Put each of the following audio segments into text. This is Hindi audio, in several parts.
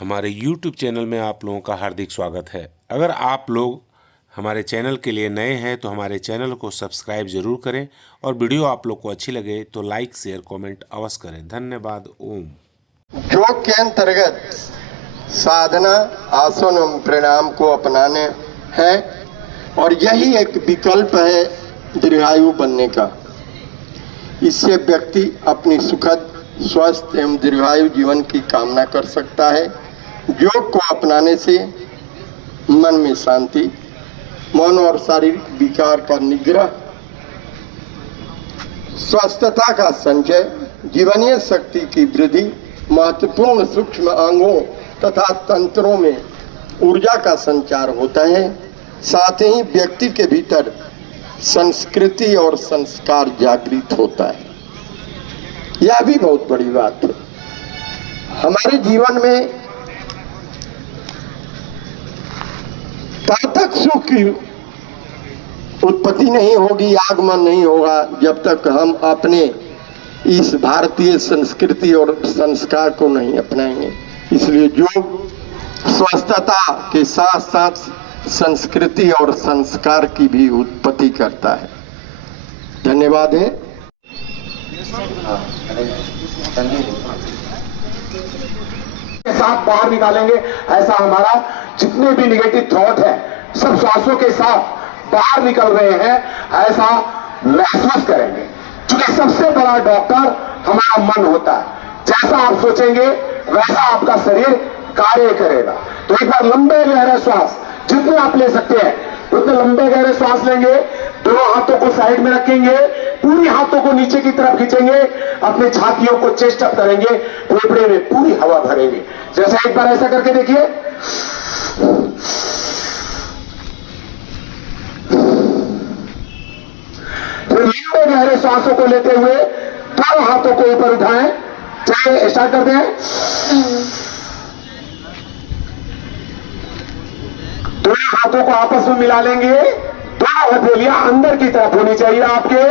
हमारे YouTube चैनल में आप लोगों का हार्दिक स्वागत है। अगर आप लोग हमारे चैनल के लिए नए हैं तो हमारे चैनल को सब्सक्राइब जरूर करें और वीडियो आप लोग को अच्छी लगे तो लाइक शेयर कमेंट अवश्य करें। धन्यवाद। ओम। योग के अंतर्गत साधना, आसन एवं प्रणाम को अपनाने हैं और यही एक विकल्प है दीर्घायु बनने का। इससे व्यक्ति अपनी सुखद, स्वस्थ एवं दीर्घायु जीवन की कामना कर सकता है। योग को अपनाने से मन में शांति, मन और शारीरिक विकार का निग्रह, स्वस्थता का संचय, जीवनीय शक्ति की वृद्धि, महत्वपूर्ण सूक्ष्म अंगों तथा तंत्रों में ऊर्जा का संचार होता है। साथ ही व्यक्ति के भीतर संस्कृति और संस्कार जागृत होता है। यह भी बहुत बड़ी बात है। हमारे जीवन में तब तक सुख की उत्पत्ति नहीं होगी, आगमन नहीं होगा, जब तक हम अपने इस भारतीय संस्कृति और संस्कार को नहीं अपनाएंगे। इसलिए योग स्वस्थता के साथ साथ संस्कृति और संस्कार की भी उत्पत्ति करता है। धन्यवाद है। के साथ बाहर निकालेंगे। ऐसा हमारा जितने भी निगेटिव थॉट है सब श्वासों के साथ बाहर निकल रहे हैं, ऐसा महसूस करेंगे। क्योंकि सबसे बड़ा डॉक्टर हमारा मन होता है। जैसा आप सोचेंगे वैसा आपका शरीर कार्य करेगा। तो एक बार लंबे गहरे श्वास जितने आप ले सकते हैं उतने लंबे गहरे श्वास लेंगे। दोनों हाथों को साइड में रखेंगे, पूरी हाथों को नीचे की तरफ खींचेंगे, अपने छातियों को चेस्ट अप करेंगे, फेफड़े में पूरी हवा भरेंगे। जैसा एक बार ऐसा करके देखिए। फिर लंबे गहरे श्वासों को लेते हुए दोनों हाथों को ऊपर उठाएं। चलिए स्टार्ट करते हैं। दोनों हाथों को आपस में मिला लेंगे। दोनों हथेलियां अंदर की तरफ होनी चाहिए आपके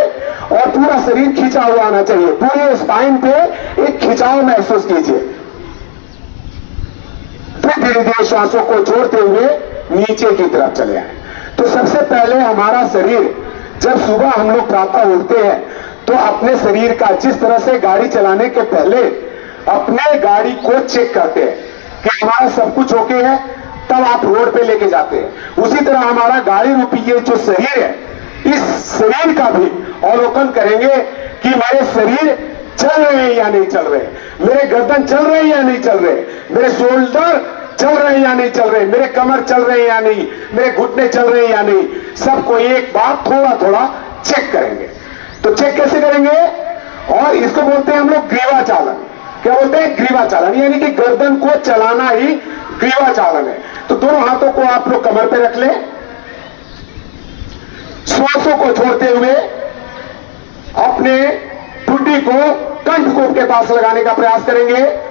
और पूरा शरीर खींचा हुआ आना चाहिए। पूरे स्पाइन पे एक खिंचाव महसूस कीजिए। फिर धीरे धीरे श्वासों को छोड़ते हुए नीचे की तरफ चले आए। तो सबसे पहले हमारा शरीर, जब सुबह हम लोग प्रातः उठते हैं तो अपने शरीर का, जिस तरह से गाड़ी चलाने के पहले अपने गाड़ी को चेक करते हैं कि हमारा सब कुछ ओके है, तब आप रोड पे लेके जाते हैं। उसी तरह हमारा गाड़ी रूपी ये जो शरीर है, इस शरीर का भी अवलोकन करेंगे कि मेरे शरीर चल रहे हैं या नहीं चल रहे, मेरे गर्दन चल रहे हैं या नहीं चल रहे, मेरे शोल्डर चल रहे हैं या नहीं चल रहे, मेरे कमर चल रहे हैं या नहीं, मेरे घुटने चल रहे हैं या नहीं। सबको एक बार थोड़ा थोड़ा चेक करेंगे। तो चेक कैसे करेंगे? और इसको बोलते हैं हम लोग ग्रीवा चालन। क्या बोलते हैं? ग्रीवा चालन, यानी कि गर्दन को चलाना ही ग्रीवा चालन है। तो दोनों हाथों को आप लोग कमर पे रख लें। श्वासों को छोड़ते हुए अपने ठुड्डी को कंठकोप के पास लगाने का प्रयास करेंगे।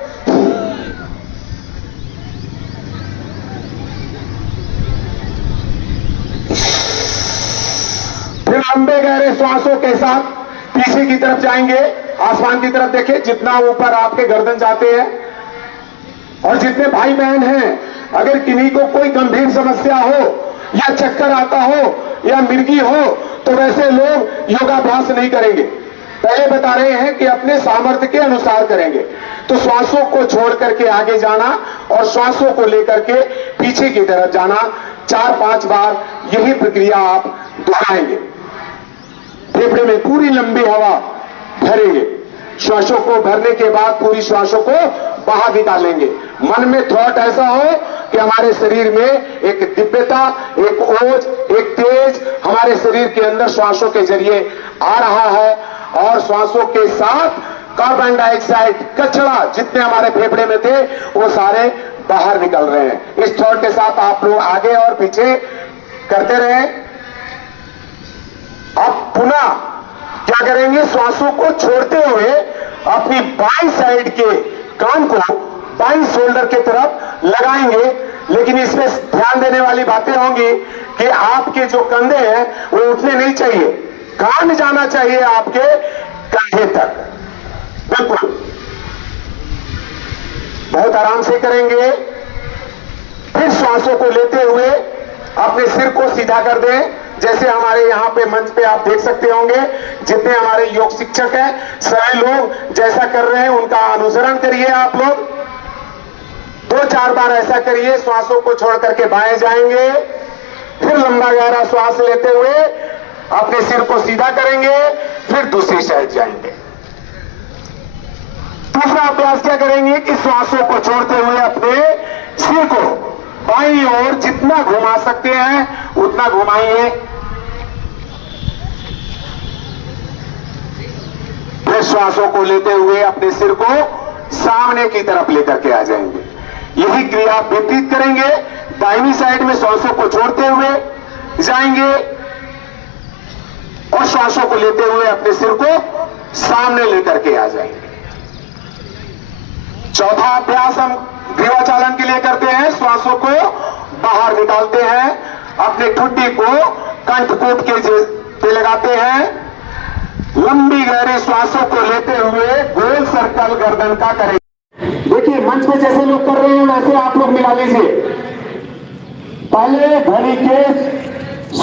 फिर लंबे गहरे श्वासों के साथ पीछे की तरफ जाएंगे, आसमान की तरफ देखें। जितना ऊपर आपके गर्दन जाते हैं, और जितने भाई बहन हैं, अगर किन्हीं को कोई गंभीर समस्या हो या चक्कर आता हो या मिर्गी हो तो वैसे लोग योगाभ्यास नहीं करेंगे। पहले बता रहे हैं कि अपने सामर्थ्य के अनुसार करेंगे। तो श्वासों को छोड़ करके आगे जाना और श्वासों को लेकर के पीछे की तरफ जाना 4-5 बार, यही प्रक्रिया आप दोहराएंगे। फेफड़े में पूरी लंबी हवा भरेंगे। श्वासों को भरने के बाद पूरी श्वासों को बाहर निकालेंगे। मन में थॉट ऐसा हो कि हमारे शरीर में एक दिव्यता, एक ओज, एक तेज हमारे शरीर के अंदर श्वासों के जरिए आ रहा है और श्वासों के साथ कार्बन डाइऑक्साइड, कचरा जितने हमारे फेफड़े में थे वो सारे बाहर निकल रहे हैं। इस थॉट के साथ आप लोग आगे और पीछे करते रहें। अब पुनः क्या करेंगे? श्वासों को छोड़ते हुए अपनी बाईं साइड के कान को बाईं शोल्डर की तरफ लगाएंगे। लेकिन इसमें ध्यान देने वाली बातें होंगी कि आपके जो कंधे हैं वो उठने नहीं चाहिए, कान जाना चाहिए आपके कंधे तक। बिल्कुल बहुत आराम से करेंगे। फिर श्वासों को लेते हुए अपने सिर को सीधा कर दें। जैसे हमारे यहाँ पे मंच पे आप देख सकते होंगे, जितने हमारे योग शिक्षक हैं सभी लोग जैसा कर रहे हैं उनका अनुसरण करिए। आप लोग 2-4 बार ऐसा करिए। श्वासों को छोड़ करके बाएं जाएंगे, फिर लंबा गहरा श्वास लेते हुए अपने सिर को सीधा करेंगे, फिर दूसरी साइड जाएंगे। दूसरा अभ्यास क्या करेंगे कि श्वासों को छोड़ते हुए अपने सिर को बाईं ओर जितना घुमा सकते हैं उतना घुमाइए। फिर श्वासों को लेते हुए अपने सिर को सामने की तरफ लेकर के आ जाएंगे। यही क्रिया विपरीत करेंगे। दाहिनी साइड में श्वासों को छोड़ते हुए जाएंगे और श्वासों को लेते हुए अपने सिर को सामने लेकर के आ जाएंगे। चौथा अभ्यास हम ग्रीवा चालन के लिए करते हैं। श्वासों को बाहर निकालते हैं, अपने ठुड्डी को कंठकूट के पे लगाते हैं, लंबी गहरी श्वासों को लेते हुए गोल सर्कल गर्दन का करें। देखिए मंच पे जैसे लोग कर रहे हैं वैसे आप लोग मिला लीजिए। पहले घड़ी के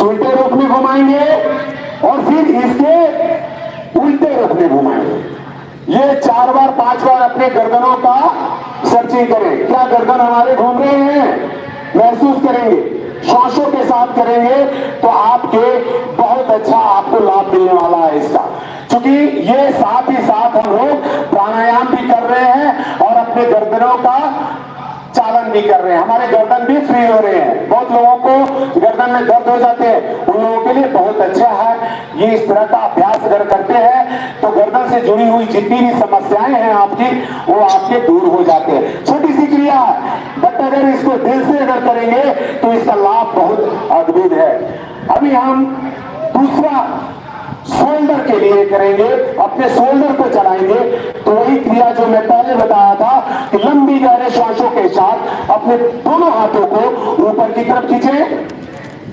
उल्टे रुख में घुमाएंगे और फिर इसके उल्टे रुख में घुमाएंगे। ये 4 बार 5 बार अपने गर्दनों का सर्चिंग करें। क्या गर्दन हमारे घूम रहे हैं? महसूस करेंगे। श्वासों के साथ करेंगे तो आपके बहुत अच्छा आपको लाभ मिलने वाला है इसका, क्योंकि ये साथ ही साथ हम लोग प्राणायाम भी कर रहे हैं और अपने गर्दनों का चालन भी कर रहे हैं। हमारे गर्दन भी फ्री हो रहे हैं। बहुत लोगों को गर्दन में दर्द हो जाते हैं, उन लोगों के लिए बहुत अच्छा है ये इस तरह का अभ्यास अगर करते हैं तो गर्दन से जुड़ी हुई जितनी भी समस्याएं हैं आपकी वो आपके दूर हो जाते हैं। छोटी सी क्रिया है बट अगर इसको दिल से अगर करेंगे तो इसका लाभ बहुत अद्भुत है। अभी हम दूसरा शोल्डर के लिए करेंगे। अपने शोल्डर को चलाएंगे तो वही क्रिया जो मैं पहले बताया था कि लंबी गहरे श्वासों के साथ अपने दोनों हाथों को ऊपर की तरफ खींचें।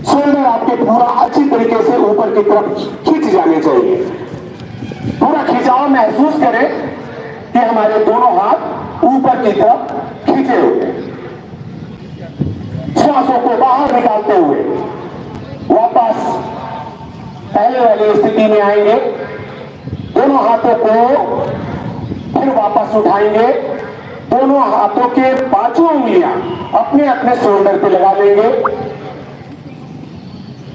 शोल्डर आपके पूरा अच्छी तरीके से ऊपर की तरफ खींच जाने चाहिए। पूरा खिंचाव महसूस करें कि हमारे दोनों हाथ ऊपर की तरफ खींचे हुए। श्वासों को बाहर निकालते हुए वापस पहले वाली स्थिति में आएंगे। दोनों हाथों को फिर वापस उठाएंगे। दोनों हाथों के पांचों उंगलियां अपने अपने शोल्डर पे लगा लेंगे।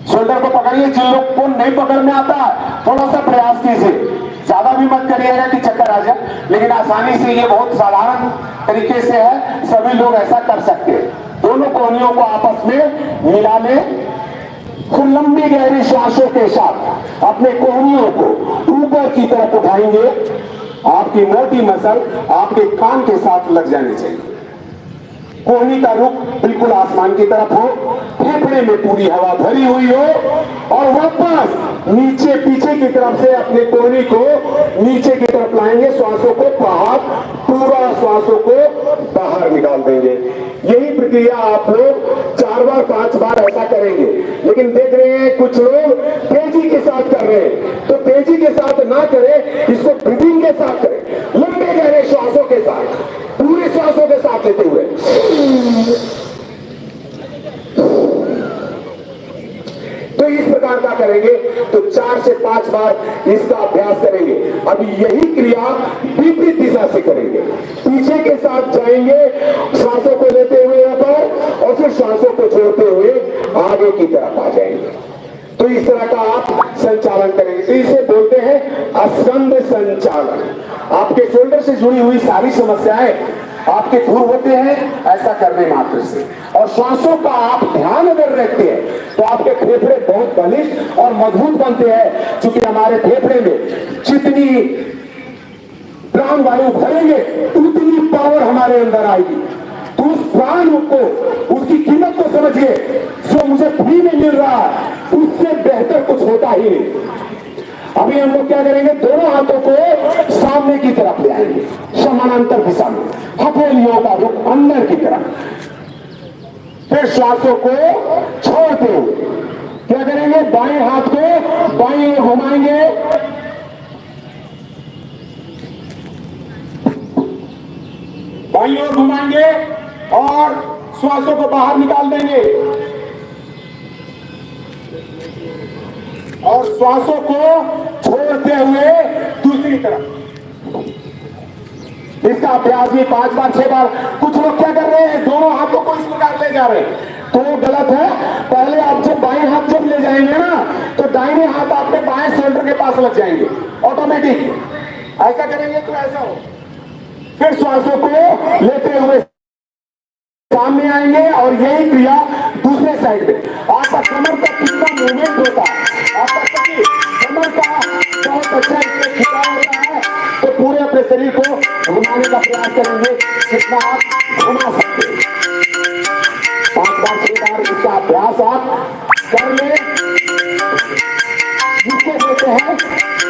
शोल्डर को पकड़िए। जिन लोग को नहीं पकड़ में आता थोड़ा सा प्रयास कीजिए, ज्यादा भी मत करिएगा कि चक्कर आ जाए, लेकिन आसानी से ये बहुत साधारण तरीके से है, सभी लोग ऐसा कर सकते हैं। दोनों कोहनियों को आपस में मिला लें। फिर लंबी गहरी श्वासों के साथ अपने कोहनियों को ऊपर की तरफ उठाएंगे। आपकी मोटी मसल आपके कान के साथ लग जानी चाहिए। कोहनी का रुख बिल्कुल आसमान की तरफ हो, फेफड़े में पूरी हवा भरी हुई हो और वापस नीचे पीछे की तरफ से अपने कोहनी को नीचे की तरफ लाएंगे। श्वासों को बाहर, पूरा श्वासों को बाहर निकाल देंगे। यही प्रक्रिया आप लोग 4 बार 5 बार ऐसा करेंगे। लेकिन देख रहे हैं कुछ लोग तेजी के साथ कर रहे हैं, तो तेजी के साथ ना करें, इसको ब्रीदिंग के साथ करें। लंबे गहरे श्वासों के साथ, पूरे श्वासों के साथ लेते हुए तो इस प्रकार का करेंगे तो 4 से 5 बार इसका अभ्यास करेंगे। अब यही क्रिया विपरीत दिशा से करेंगे। पीछे के साथ जाएंगे, श्वासों को लेते हुए ऊपर और फिर श्वासों को छोड़ते हुए आगे की तरफ आ जाएंगे। तो इस तरह का आप संचालन करेंगे। तो इसे बोलते हैं अस्कंद संचालन। आपके शोल्डर से जुड़ी हुई सारी समस्याएं आपके दूर होते हैं ऐसा करने मात्र से। और श्वासों का आप ध्यान अगर रखते हैं तो आपके फेफड़े बहुत बलिष्ठ और मजबूत बनते हैं, क्योंकि हमारे फेफड़े में जितनी प्राण वायु भरेंगे उतनी पावर हमारे अंदर आएगी। तो उस प्राण को, उसकी कीमत को समझिए। जो मुझे फ्री में मिल रहा है उससे बेहतर कुछ होता ही नहीं। अभी हम लोग क्या करेंगे, दोनों हाथों को सामने की तरफ ले आएंगे, समानांतर दिशा में, हथेलियों का रुख अंदर की तरफ। फिर श्वासों को छोड़ते हुए क्या करेंगे, बाएं हाथ को बाएं ओर घुमाएंगे, बाईं ओर घुमाएंगे और श्वासों को बाहर निकाल देंगे और श्वासों को छोड़ते हुए दूसरी तरफ। इसका अभ्यास भी 5 बार 6 बार। कुछ लोग क्या कर रहे हैं, दोनों हाथों को इस प्रकार ले जा रहे हैं, तो वो गलत है। पहले आप जब बाएं हाथ जब ले जाएंगे ना, तो दाहिने हाथ आपके बाएं शोल्डर के पास लग जाएंगे ऑटोमेटिक। ऐसा करेंगे तो ऐसा हो। फिर श्वासों को लेते हुए सामने आएंगे और यही क्रिया दूसरे साइड में। आपका कमर का कितना मूवमेंट होता है, आपका कमर का बहुत अच्छा इसमें खिंचाव होता है। तो पूरे अपने शरीर को घुमाने का प्रयास करेंगे जितना आप घुमा सकते हैं। 5 बार 6 बार इसका अभ्यास आप कर ले, जिसको कहते हैं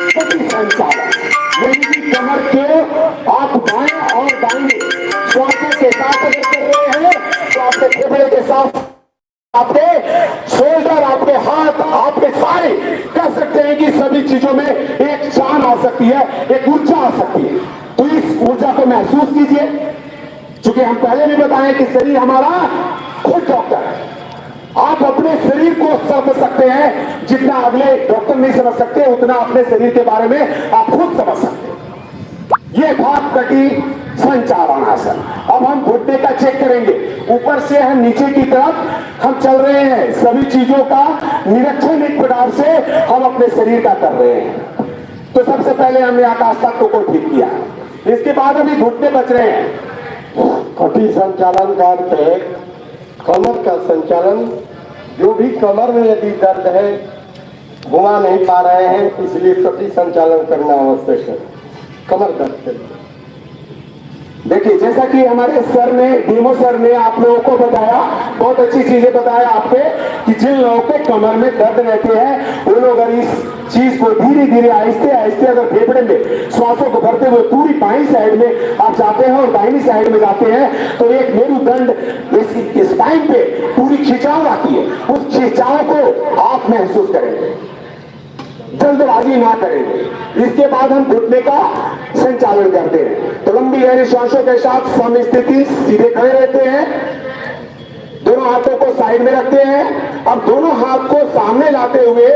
गति संचालन। यानी कि कमर के आप बाएं और दाहिने श्वासों के साथ अगर कर रहे हैं तो आपके फेफड़े के साथ आपके शोल्डर, आपके हाथ, आपके सारे कह सकते हैं कि सभी चीजों में एक जान आ सकती है, एक ऊर्जा आ सकती है। तो इस ऊर्जा को महसूस कीजिए। क्योंकि हम पहले भी बताएं कि शरीर हमारा खुद डॉक्टर है। आप अपने शरीर को समझ सकते हैं जितना अगले डॉक्टर नहीं समझ सकते, उतना अपने शरीर के बारे में आप खुद समझ सकते हैं। ये भाग कटी संचालन आसन। अब हम घुटने का चेक करेंगे। ऊपर से हम नीचे की तरफ हम चल रहे हैं, सभी चीजों का निरीक्षण एक प्रकार से हम अपने शरीर का कर रहे हैं। तो सबसे पहले हमने आकाश तत्व को ठीक किया, इसके बाद अभी घुटने बच रहे हैं। कटी संचालन का अर्थ है कमर का संचालन। जो भी कमर में यदि दर्द है, घुमा नहीं पा रहे हैं, इसलिए कटी संचालन करना आवश्यक है। कमर दर्द के लिए देखिए, जैसा कि हमारे सर ने, डीमो सर ने आप लोगों को बताया, बहुत अच्छी चीजें बताया आपके, कि जिन लोगों के कमर में दर्द रहते हैं वो लोग अगर इस चीज को धीरे धीरे आहिस्ते आहिस्ते अगर फेफड़े में श्वासों को भरते हुए पूरी बाईं साइड में आप जाते हैं और दाहिनी साइड में जाते हैं, तो एक मेरुदंड स्पाइन पे पूरी खिंचाव आती है। उस खिंचाव को आप महसूस करेंगे, जल्दबाजी ना करेंगे। इसके बाद हम घुटने का संचालन करते हैं। तो लंबी गहरी श्वासों के साथ सम स्थिति, सीधे खड़े रहते हैं, दोनों हाथों को साइड में रखते हैं। अब दोनों हाथ को सामने लाते हुए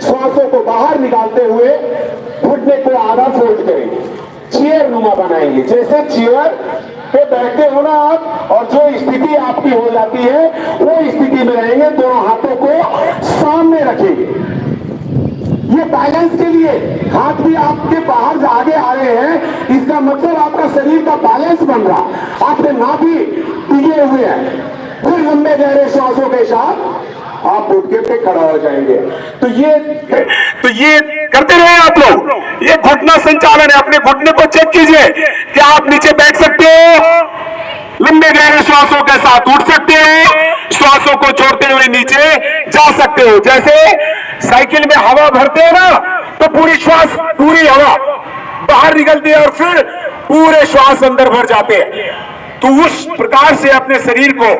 श्वासों को बाहर निकालते हुए घुटने को आधा फोल्ड करेंगे, चेयर नुमा बनाएंगे। जैसे चेयर पे बैठते हो ना आप, और जो स्थिति आपकी हो जाती है वो स्थिति में रहेंगे। दोनों हाथों को सामने रखेंगे। ये बैलेंस के लिए हाथ भी आपके बाहर आगे आ रहे हैं, इसका मतलब आपका शरीर का बैलेंस बन रहा, आपके नाभि टिके हुए हैं। फिर लंबे गहरे श्वासों के साथ आप उठ के खड़ा हो जाएंगे। तो ये करते रहे आप लोग। ये घुटना संचालन है। अपने घुटने को चेक कीजिए, क्या आप नीचे बैठ सकते हो? लंबे गहरे श्वासों के साथ उठ सकते हो, श्वासों को छोड़ते हुए नीचे जा सकते हो। जैसे साइकिल में हवा भरते हैं ना, तो पूरी श्वास, पूरी हवा बाहर निकलती है और फिर पूरे श्वास अंदर भर जाते हैं। तो उस प्रकार से अपने शरीर को,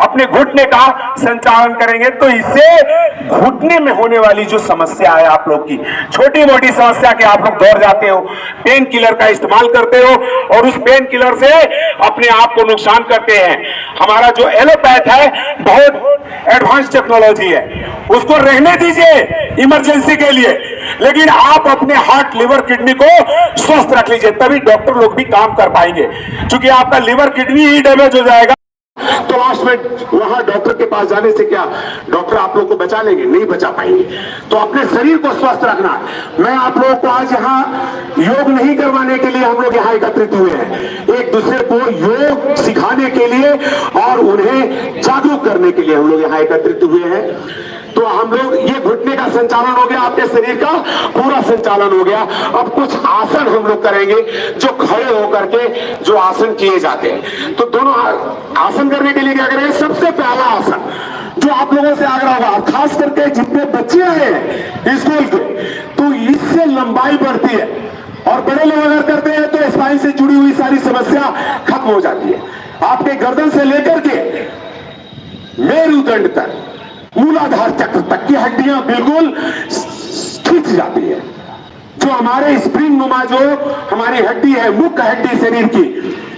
अपने घुटने का संचालन करेंगे। तो इससे घुटने में होने वाली जो समस्या है आप लोग की, छोटी मोटी समस्या के आप लोग दौड़ जाते हो, पेन किलर का इस्तेमाल करते हो और उस पेन किलर से अपने आप को नुकसान करते हैं। हमारा जो एलोपैथ है बहुत एडवांस टेक्नोलॉजी है, उसको रहने दीजिए इमरजेंसी के लिए, लेकिन आप अपने हार्ट, लिवर, किडनी को स्वस्थ रख लीजिए, तभी डॉक्टर लोग भी काम कर पाएंगे। क्योंकि आपका लिवर, किडनी ही डैमेज हो जाएगा तो लास्ट में वहां डॉक्टर के पास जाने से क्या डॉक्टर आप लोग को बचा लेंगे? नहीं बचा पाएंगे। तो अपने शरीर को स्वस्थ रखना। मैं आप लोगों को आज यहाँ योग नहीं करवाने के लिए हम लोग यहाँ एकत्रित हुए हैं, एक दूसरे को योग सिखाने के लिए और उन्हें जागरूक करने के लिए हम लोग यहाँ एकत्रित हुए हैं। तो हम लोग, ये घुटने का संचालन हो गया, आपके शरीर का पूरा संचालन हो गया। अब कुछ आसन हम लोग करेंगे जो खड़े होकर के जो आसन किए जाते हैं। तो दोनों आसन करने के लिए क्या करेंगे? सबसे पहला आसन जो आप लोगों से आग्रह होगा, खास करके जितने बच्चे आए हैं स्कूल के, तो इससे लंबाई बढ़ती है और बड़े लोग अगर करते हैं तो स्पाइन से जुड़ी हुई सारी समस्या खत्म हो जाती है। आपके गर्दन से लेकर के मेरुदंड तक, मूलाधार चक्र तक की हड्डियां बिल्कुल खींच जाती है। जो हमारे स्प्रिंग नुमा जो हमारी हड्डी है, मुख्य हड्डी शरीर की,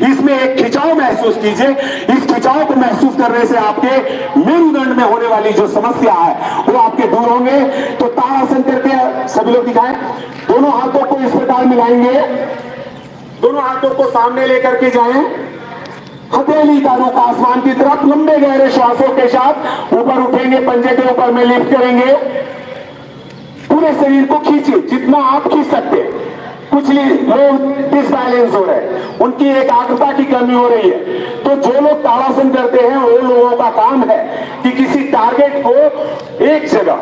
इसमें एक खिंचाव महसूस कीजिए। इस खिंचाव को महसूस करने से आपके मेरुदंड में होने वाली जो समस्या है वो आपके दूर होंगे। तो ताड़ासन करके सभी लोग दिखाएं। दोनों हाथों को इस प्रकार मिलाएंगे, दोनों हाथों को सामने लेकर के जाएं, हथेली का रुख आसमान की तरफ, लंबे गहरे श्वासों के साथ ऊपर उठेंगे, पंजे के ऊपर में लिफ्ट करेंगे, पूरे शरीर को खींचिए जितना आप खींच सकते हैं। कुछ लोग डिसबैलेंस हो रहे हैं, उनकी एकाग्रता की कमी हो रही है। तो जो लोग ताड़ासन करते हैं वो लोगों का काम है कि किसी टारगेट को एक जगह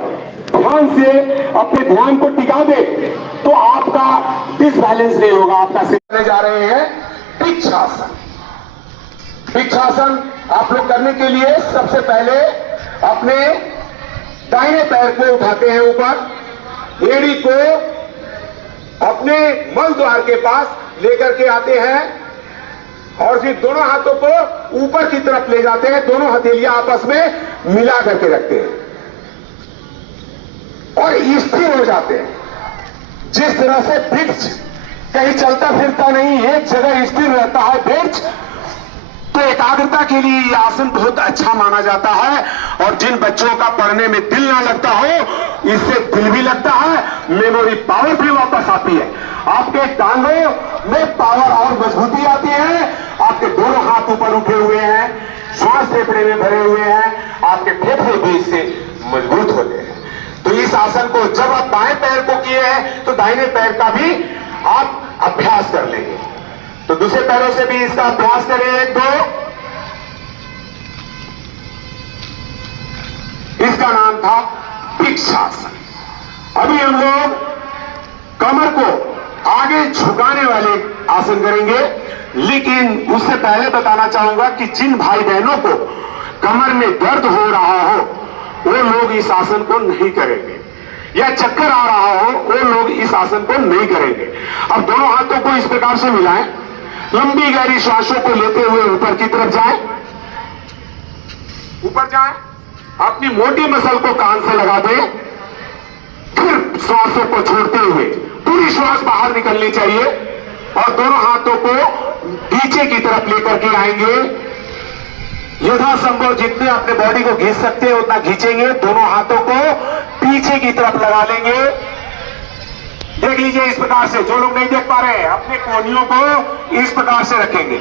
ध्यान से अपने ध्यान को टिका दे, तो आपका डिसबैलेंस नहीं होगा। आपका सीखने जा रहे हैं वृक्षासन। वृक्षासन आप लोग करने के लिए सबसे पहले अपने दाहिने पैर को उठाते हैं ऊपर, एड़ी को अपने मल द्वार के पास लेकर के आते हैं और फिर दोनों हाथों को ऊपर की तरफ ले जाते हैं, दोनों हथेलियां आपस में मिला करके रखते हैं और स्थिर हो जाते हैं। जिस तरह से वृक्ष कहीं चलता फिरता नहीं, एक जगह स्थिर रहता है वृक्ष, तो एकाग्रता के लिए यह आसन बहुत अच्छा माना जाता है। और जिन बच्चों का पढ़ने में दिल ना लगता हो, इससे दिल भी लगता है, मेमोरी पावर भी वापस आती है, आपके टांगों में पावर और मजबूती आती है। आपके दोनों हाथ ऊपर उठे हुए हैं, श्वास फेफड़े में भरे हुए हैं, आपके फेफड़े भी इससे मजबूत होते हैं। तो इस आसन को जब आप बाएं पैर को किए हैं तो दाहिने पैर का भी आप अभ्यास कर लेंगे। तो दूसरे पैरों से भी इसका अभ्यास करें। एक दो, इसका नाम था वृक्षासन। अभी हम लोग कमर को आगे झुकाने वाले आसन करेंगे, लेकिन उससे पहले बताना चाहूंगा कि जिन भाई बहनों को कमर में दर्द हो रहा हो वो लोग इस आसन को नहीं करेंगे, या चक्कर आ रहा हो वो लोग इस आसन को नहीं करेंगे। अब दोनों हाथों को इस प्रकार से मिलाएं, लंबी गहरी श्वासों को लेते हुए ऊपर की तरफ जाएं, ऊपर जाएं, अपनी मोटी मसल को कान से लगा दें, फिर श्वासों को छोड़ते हुए पूरी श्वास बाहर निकलनी चाहिए और दोनों हाथों को पीछे की तरफ लेकर के आएंगे। यथासंभव जितने अपने बॉडी को खींच सकते हैं उतना खींचेंगे, दोनों हाथों को पीछे की तरफ लगा लेंगे। देख लीजिए इस प्रकार से, जो लोग नहीं देख पा रहे हैं अपने कोहनियों को इस प्रकार से रखेंगे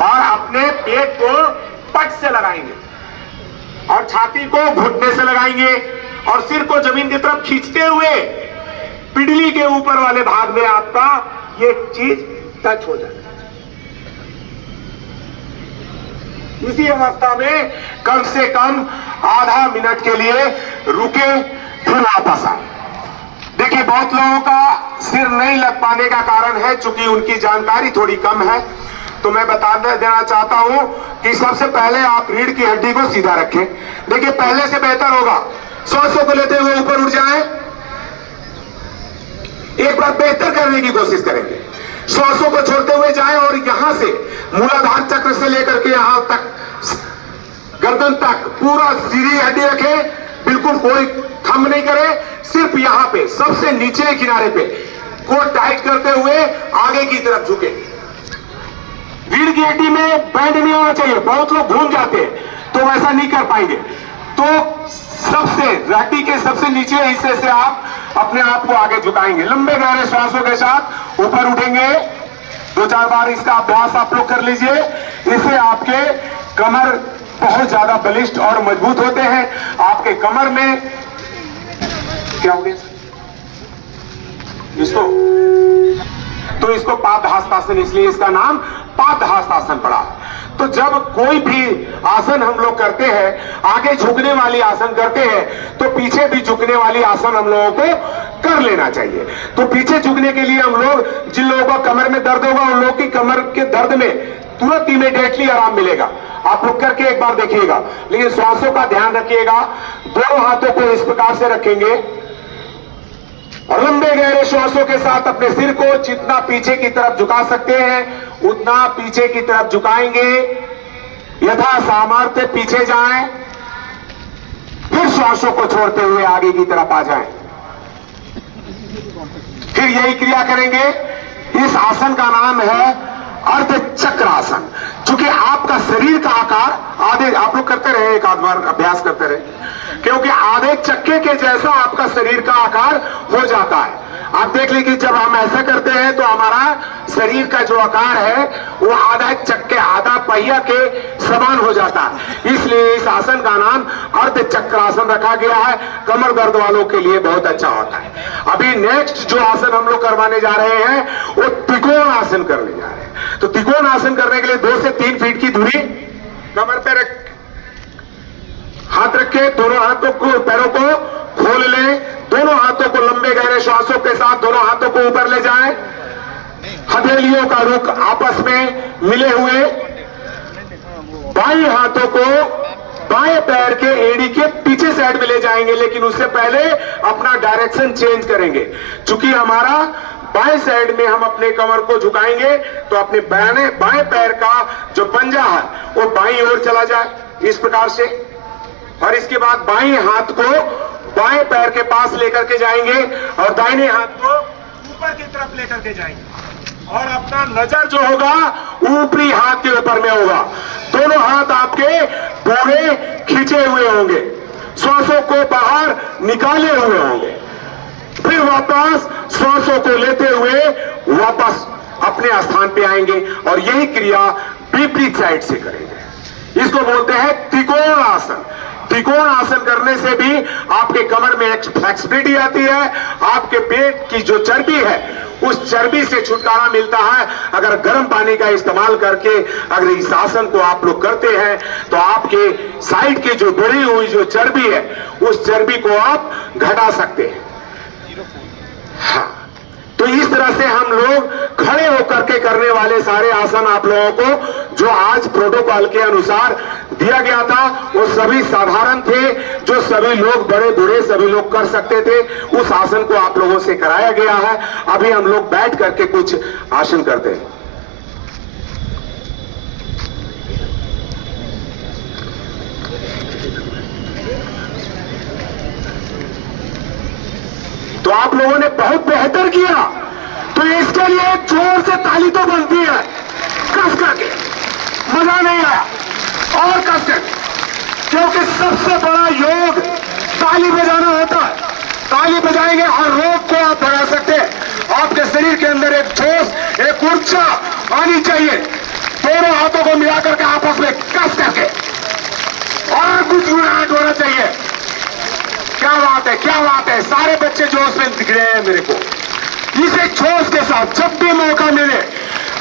और अपने पेट को पट से लगाएंगे और छाती को घुटने से लगाएंगे और सिर को जमीन की तरफ खींचते हुए पिडली के ऊपर वाले भाग में आपका ये चीज टच हो जाए। इसी अवस्था में कम से कम आधा मिनट के लिए रुके, फिर वापस आए। देखिए बहुत लोगों का सिर नहीं लग पाने का कारण है चूंकि उनकी जानकारी थोड़ी कम है। तो मैं बता देना चाहता हूं कि सबसे पहले आप रीढ़ की हड्डी को सीधा रखें। देखिए पहले से बेहतर होगा, श्वासों को लेते हुए ऊपर उठ जाएं। एक बार बेहतर करने की कोशिश करेंगे, श्वासों को छोड़ते हुए जाएं और यहां से मूलाधार चक्र से लेकर के यहां तक गर्दन तक पूरा सीधी हड्डी रखें, बिल्कुल कोई थंब नहीं करे, सिर्फ यहां पे सबसे निचले किनारे पे को टाइट करते हुए आगे की तरफ झुके। रीढ़ की हड्डी में बैंड नहीं होना चाहिए, बहुत लोग घूम जाते हैं तो वैसा नहीं कर पाएंगे। तो सबसे हड्डी के सबसे निचले हिस्से से आप अपने आप को आगे झुकाएंगे, लंबे गहरे श्वासों के साथ ऊपर उठेंगे। 2-4 बार इसका अभ्यास आप लोग कर लीजिए, इससे आपके कमर बहुत ज्यादा बलिष्ठ और मजबूत होते हैं। आपके कमर में क्या हो गया इसको पादहस्तासन, इसलिए इसका नाम पादहस्तासन पड़ा। तो जब कोई भी आसन हम लोग करते हैं, आगे झुकने वाली आसन करते हैं, तो पीछे भी झुकने वाली आसन हम लोगों को कर लेना चाहिए। तो पीछे झुकने के लिए हम लोग, जिन लोगों को कमर में दर्द होगा उन लोगों की कमर के दर्द में तुरंत इमीडिएटली आराम मिलेगा। आप रुक करके एक बार देखिएगा, लेकिन श्वासों का ध्यान रखिएगा। दोनों हाथों को इस प्रकार से रखेंगे और लंबे गहरे श्वासों के साथ अपने सिर को जितना पीछे की तरफ झुका सकते हैं उतना पीछे की तरफ झुकाएंगे। यथा सामर्थ्य पीछे जाएं, फिर श्वासों को छोड़ते हुए आगे की तरफ आ जाएं। फिर यही क्रिया करेंगे। इस आसन का नाम है अर्ध चक्र आसन। चूंकि आपका शरीर का आकार आधे, आप लोग करते रहे, एक आध बार अभ्यास करते रहे, क्योंकि आधे चक्के के जैसा आपका शरीर का आकार हो जाता है। आप देख लीजिए जब हम ऐसा करते हैं तो हमारा शरीर का जो आकार है वो आधा चक्के, आधा पहिया के समान हो जाता है। इसलिए इस आसन का नाम अर्ध चक्रासन रखा गया है। कमर दर्द वालों के लिए बहुत अच्छा होता है। अभी नेक्स्ट जो आसन हम लोग करवाने जा रहे हैं वो त्रिकोण आसन करने जा रहे हैं। तो त्रिकोण आसन करने के लिए 2 से 3 फीट की दूरी कमर पे हाथ रखे, दोनों हाथों को, पैरों को खोल लें, दोनों हाथों को लंबे गहरे श्वासों के साथ दोनों हाथों को ऊपर ले जाएं, हथेलियों का रुख आपस में मिले हुए, बाएं हाथों को बाएं पैर के एड़ी के पीछे साइड में ले जाएंगे, लेकिन उससे पहले अपना डायरेक्शन चेंज करेंगे। चूंकि हमारा बाएं साइड में हम अपने कमर को झुकाएंगे तो अपने बाएं पैर का जो पंजा है वो बाईं ओर चला जाए इस प्रकार से, और इसके बाद बाएं हाथ को बाएं पैर के पास लेकर के जाएंगे और दाहिने हाथ को ऊपर की तरफ लेकर के जाएंगे, और अपना नजर जो होगा ऊपरी हाथ के ऊपर में होगा। दोनों हाथ आपके पूरे खींचे हुए होंगे, श्वासों को बाहर निकाले हुए होंगे, फिर वापस श्वासों को लेते हुए वापस अपने स्थान पे आएंगे, और यही क्रिया विपरीत साइड से करेंगे। इसको बोलते हैं त्रिकोण आसन। त्रिकोण आसन करने से भी आपके कमर में एक फ्लेक्सिबिलिटी आती है, आपके पेट की जो चर्बी है उस चर्बी से छुटकारा मिलता है। अगर गर्म पानी का इस्तेमाल करके अगर इस आसन को आप लोग करते हैं तो आपके साइड की जो बढ़ी हुई जो चर्बी है उस चर्बी को आप घटा सकते हैं। हाँ, तो इस तरह से हम लोग खड़े होकर के करने वाले सारे आसन आप लोगों को जो आज प्रोटोकॉल के अनुसार दिया गया था वो सभी साधारण थे, जो सभी लोग बड़े बूढ़े सभी लोग कर सकते थे। उस आसन को आप लोगों से कराया गया है। अभी हम लोग बैठ करके कुछ आसन करते हैं। तो आप लोगों ने बहुत बेहतर किया, तो इसके लिए जोर से ताली तो बनती है, कस करके। मजा नहीं आया और कस करके, क्योंकि सबसे बड़ा योग ताली बजाना होता है। ताली बजाएंगे हर रोग को आप भगा सकते हैं। आपके शरीर के अंदर एक जोश, एक ऊर्जा आनी चाहिए। दोनों हाथों को मिला करके आपस में कस करके और कुछ गुनाहट होना चाहिए। क्या बात है, क्या बात है, सारे बच्चे जोश में दिख रहे हैं मेरे को। इसे जोश के साथ जब भी मौका मिले,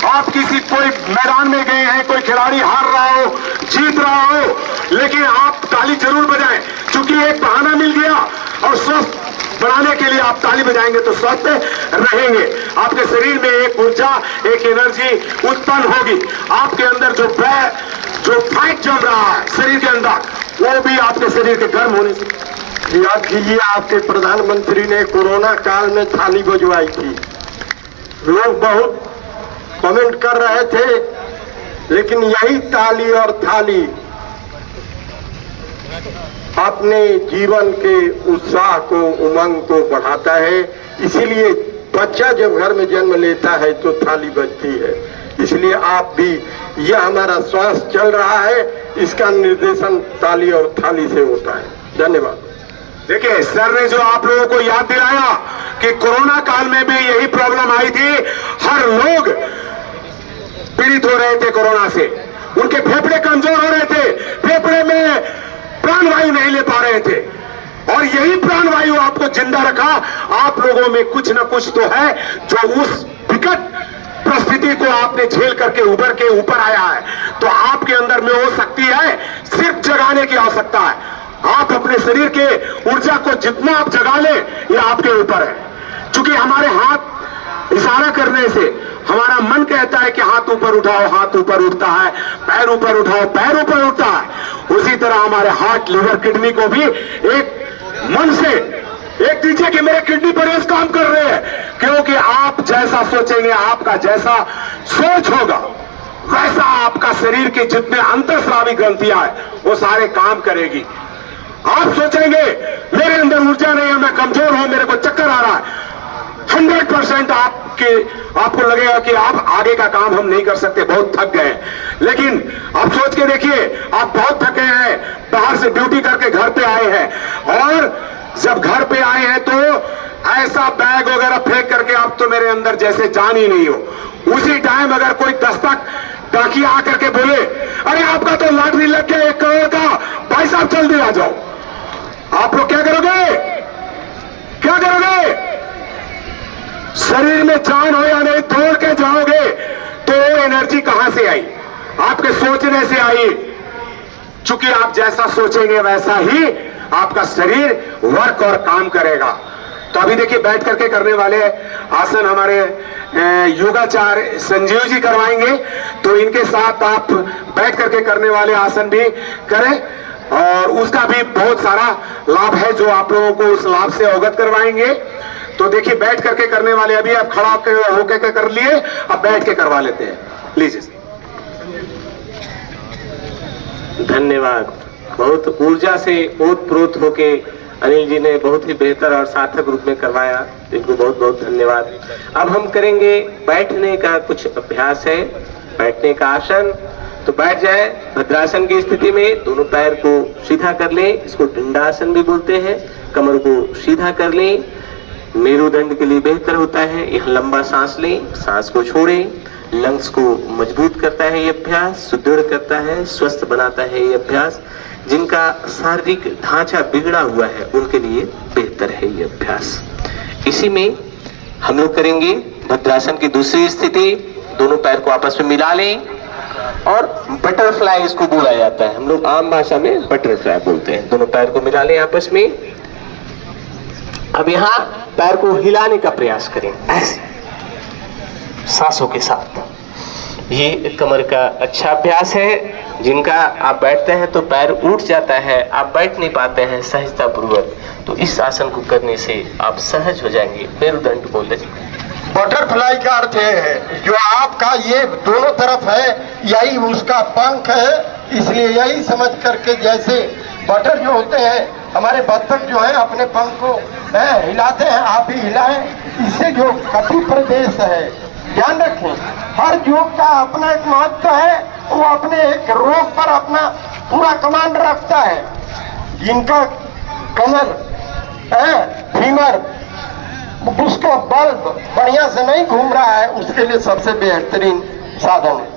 आप किसी कोई मैदान में गए हैं, कोई खिलाड़ी हार रहा हो, जीत रहा हो, लेकिन आप ताली जरूर बजाएं, क्योंकि एक बहाना मिल गया। और स्वस्थ बनाने के लिए आप ताली बजाएंगे तो स्वस्थ रहेंगे। आपके शरीर में एक ऊर्जा, एक एनर्जी उत्पन्न होगी। आपके अंदर जो फैट जम रहा है शरीर के अंदर, वो भी आपके शरीर के गर्म होने से। याद कीजिए आपके प्रधानमंत्री ने कोरोना काल में थाली बजवाई थी। लोग बहुत कमेंट कर रहे थे, लेकिन यही ताली और थाली अपने जीवन के उत्साह को, उमंग को बढ़ाता है। इसीलिए बच्चा जब घर में जन्म लेता है तो थाली बजती है। इसलिए आप भी, यह हमारा श्वास चल रहा है, इसका निर्देशन ताली और थाली से होता है। धन्यवाद। देखिए, सर ने जो आप लोगों को याद दिलाया कि कोरोना काल में भी यही प्रॉब्लम आई थी। हर लोग पीड़ित हो रहे थे कोरोना से, उनके फेफड़े कमजोर हो रहे थे, फेफड़े में प्राणवायु नहीं ले पा रहे थे, और यही प्राणवायु आपको जिंदा रखा। आप लोगों में कुछ न कुछ तो है जो उस विकट परिस्थिति को आपने झेल करके उभर के ऊपर आया है। तो आपके अंदर में वो शक्ति है, सिर्फ जगाने की आवश्यकता है। आप अपने शरीर के ऊर्जा को जितना आप जगा ले, ये आपके ऊपर है। क्योंकि हमारे हाथ इशारा करने से हमारा मन कहता है कि हाथ ऊपर उठाओ, हाथ ऊपर उठता है, पैर ऊपर उठाओ, पैर ऊपर उठता है। उसी तरह हमारे हार्ट, लिवर, किडनी को भी एक मन से एक दीजिए कि मेरे किडनी पर इस काम कर रहे हैं, क्योंकि आप जैसा सोचेंगे, आपका जैसा सोच होगा, वैसा आपका शरीर के जितने अंतर्स्रावी ग्रंथियां हैं वो सारे काम करेगी। आप सोचेंगे मेरे अंदर ऊर्जा नहीं है, मैं कमजोर हूं, मेरे को चक्कर आ रहा है, 100% आप आपको लगेगा कि आप आगे का काम हम नहीं कर सकते, बहुत थक गए हैं। लेकिन आप सोच के देखिए, आप बहुत थके हैं, बाहर से ड्यूटी करके घर पे आए हैं, और जब घर पे आए हैं तो ऐसा बैग वगैरह फेंक करके आप तो मेरे अंदर जैसे जान ही नहीं हो। उसी टाइम अगर कोई दस्तक डाकिया आकर के बोले, अरे आपका तो लॉटरी लग गया 1 करोड़ का, भाई साहब जल्दी आ जाओ, आप लोग क्या करोगे? क्या करोगे? शरीर में जान हो या नहीं, दौड़ के जाओगे। तो एनर्जी कहां से आई? आपके सोचने से आई। चूंकि आप जैसा सोचेंगे वैसा ही आपका शरीर वर्क और काम करेगा। तो अभी देखिए, बैठ करके करने वाले आसन हमारे योगाचार्य संजीव जी करवाएंगे, तो इनके साथ आप बैठ करके करने वाले आसन भी करें, और उसका भी बहुत सारा लाभ है जो आप लोगों को उस लाभ से अवगत करवाएंगे। तो देखिए, बैठ करके करने वाले, अभी आप खड़ा होकर कर लिए, अब बैठ के करवा लेते हैं। लीजिए। धन्यवाद। बहुत ऊर्जा से ओतप्रोत होके अनिल जी ने बहुत ही बेहतर और सार्थक रूप में करवाया, इनको बहुत बहुत धन्यवाद। अब हम करेंगे बैठने का कुछ अभ्यास है, बैठने का आसन। तो बैठ जाए भद्रासन की स्थिति में, दोनों पैर को सीधा कर लें, इसको दंडासन भी बोलते हैं। कमर को सीधा कर लें, मेरुदंड के लिए बेहतर होता है। यह लंबा सांस लें, सांस को छोड़ें। लंग्स को मजबूत करता है ये अभ्यास, सुदृढ़ करता है, स्वस्थ बनाता है ये अभ्यास। जिनका शारीरिक ढांचा बिगड़ा हुआ है उनके लिए बेहतर है ये अभ्यास। इसी में हम लोग करेंगे भद्रासन की दूसरी स्थिति। दोनों पैर को आपस में मिला लें, और बटरफ्लाई इसको बोला जाता है, हम लोग आम भाषा में बटरफ्लाई बोलते हैं। दोनों पैर को मिला लें आपस में। अब यहाँ पैर को हिलाने का प्रयास करें, ऐसे सांसों के साथ। ये कमर का अच्छा अभ्यास है। जिनका आप बैठते हैं तो पैर उठ जाता है, आप बैठ नहीं पाते हैं सहजता पूर्वक, तो इस आसन को करने से आप सहज हो जाएंगे। मेरुदंड बोल दीजिए। बटरफ्लाई का अर्थ ये है, जो आपका ये दोनों तरफ है, यही उसका पंख है। इसलिए यही समझ करके, जैसे बटर जो होते हैं, हमारे बत्तख जो है अपने पंख को हिलाते हैं, आप भी हिलाएं। इससे जो कटी प्रदेश है, ध्यान रखें, हर योग का अपना एक महत्व है। वो अपने एक रोग पर अपना पूरा कमांड रखता है। जिनका कमर फीमर, उसका बल्ब बढ़िया से नहीं घूम रहा है, उसके लिए सबसे बेहतरीन साधन है।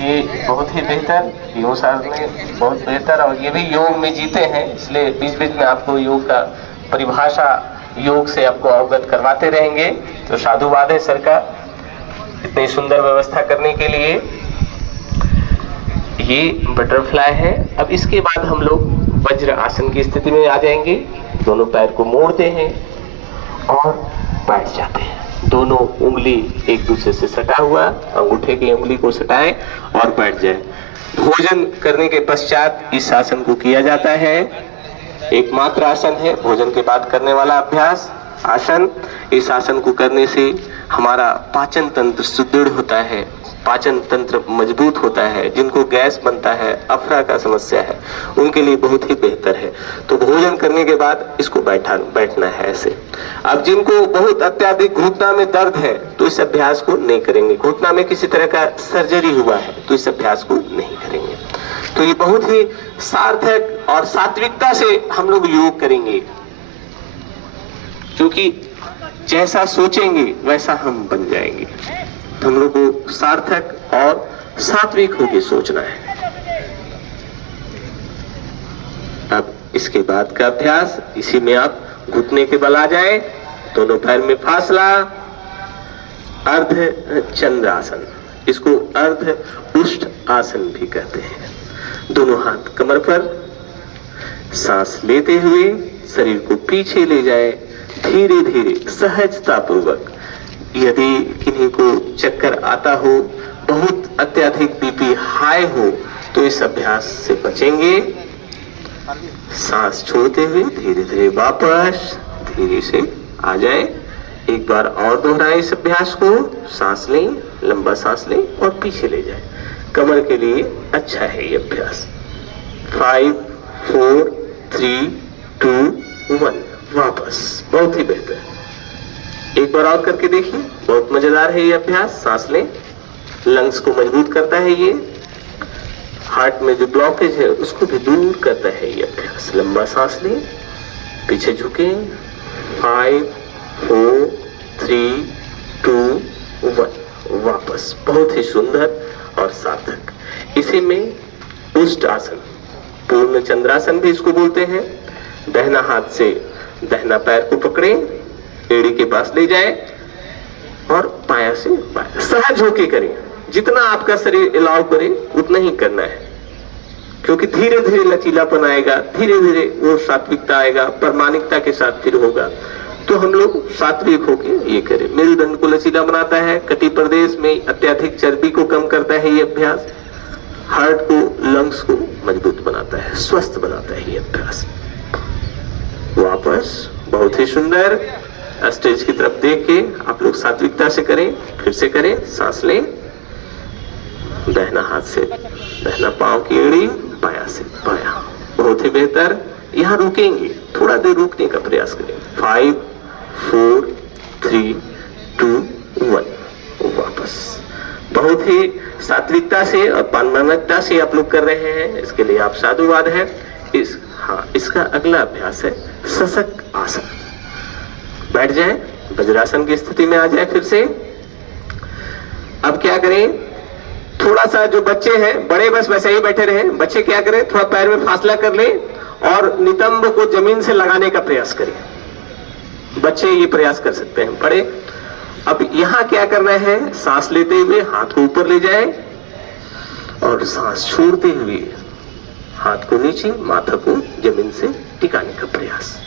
ये बहुत ही बेहतर योग साधन, बहुत बेहतर, और ये भी योग में जीते हैं, इसलिए बीच बीच में आपको योग का परिभाषा योग से आपको अवगत करवाते रहेंगे। तो साधुवाद है सर का, इतनी सुंदर व्यवस्था करने के लिए। ये बटरफ्लाई है। अब इसके बाद हम लोग वज्र आसन की स्थिति में आ जाएंगे। दोनों पैर को मोड़ते हैं और बैठ जाते हैं। दोनों उंगली एक दूसरे से सटा हुआ, अंगूठे की उंगली को सटाएं और बैठ जाए। भोजन करने के पश्चात इस आसन को किया जाता है। एकमात्र आसन है भोजन के बाद करने वाला अभ्यास आसन। इस आसन को करने से हमारा पाचन तंत्र सुदृढ़ होता है, पाचन तंत्र मजबूत होता है। जिनको गैस बनता है, अफरा का समस्या है, उनके लिए बहुत ही बेहतर है। तो भोजन करने के बाद इसको बैठना है ऐसे। अब जिनको बहुत अत्यधिक घुटना में दर्द है तो इस अभ्यास को नहीं करेंगे। घुटना में किसी तरह का सर्जरी हुआ है तो इस अभ्यास को नहीं करेंगे। तो ये बहुत ही सार्थक और सात्विकता से हम लोग योग करेंगे, क्योंकि जैसा सोचेंगे वैसा हम बन जाएंगे। हम लोग को सार्थक और सात्विक होकर सोचना है। अब इसके बाद का अभ्यास, इसी में आप घुटने के बल आ जाए, दोनों पैर में फासला, अर्ध चंद्र आसन, इसको अर्ध उष्ट आसन भी कहते हैं। दोनों हाथ कमर पर, सांस लेते हुए शरीर को पीछे ले जाए, धीरे धीरे सहजता पूर्वक। यदि किन्हीं को चक्कर आता हो, बहुत अत्यधिक बीपी हाई हो, तो इस अभ्यास से बचेंगे। सांस छोड़ते हुए धीरे धीरे वापस धीरे से आ जाए। एक बार और दोहराएं इस अभ्यास को। सांस लें, लंबा सांस लें और पीछे ले जाए। कमर के लिए अच्छा है ये अभ्यास। 5 4 3 2 1 वापस। बहुत ही बेहतर। एक बार और करके देखिए, बहुत मजेदार है ये अभ्यास। सांस लें, लंग्स को मजबूत करता है ये, हार्ट में जो ब्लॉकेज है उसको भी दूर करता है ये अभ्यास। लंबा सांस लें, पीछे झुकें, 5 4 3 2 1, वापस। बहुत ही सुंदर और सार्थक। इसी में उष्ट आसन, पूर्ण चंद्रासन भी इसको बोलते हैं। दाहिना हाथ से दाहिना पैर को पकड़े, एड़ी के पास ले जाए और पाया से पाया सहज होके करें। जितना आपका शरीर अलाउ करे उतना ही करना है, क्योंकि धीरे धीरे लचीलापन आएगा, धीरे धीरे वो सात्विकता आएगा, प्रामाणिकता के साथ फिर होगा। तो हम लोग सात्विक होके ये करें। मेरुदंड को लचीला बनाता है, कटी प्रदेश में अत्यधिक चर्बी को कम करता है ये अभ्यास, हार्ट को, लंग्स को मजबूत बनाता है, स्वस्थ बनाता है ये अभ्यास। वापस, बहुत ही सुंदर। स्टेज की तरफ देख के आप लोग सात्विकता से करें। फिर से करें, सांस लें, दाहिना हाथ से दाहिना पांव की एड़ी, बायां से बायां। बहुत ही बेहतर। यहाँ रुकेंगे, थोड़ा देर रुकने का प्रयास करें। 5 4 3 2 1, वापस। बहुत ही सात्विकता से और प्रामाणिकता से आप लोग कर रहे हैं, इसके लिए आप साधुवाद हैं। इसका अगला अभ्यास है सशक आसन। बैठ जाएं, वज्रासन की स्थिति में आ जाए। फिर से अब क्या करें, थोड़ा सा जो बच्चे हैं, बड़े बस वैसे ही बैठे रहे, बच्चे क्या करें, थोड़ा पैर में फासला कर ले और नितंब को जमीन से लगाने का प्रयास करें। बच्चे ये प्रयास कर सकते हैं, बड़े। अब यहां क्या करना है, सांस लेते हुए हाथ को ऊपर ले जाए और सांस छोड़ते हुए हाथ को नीचे, माथा को जमीन से टिकाने का प्रयास।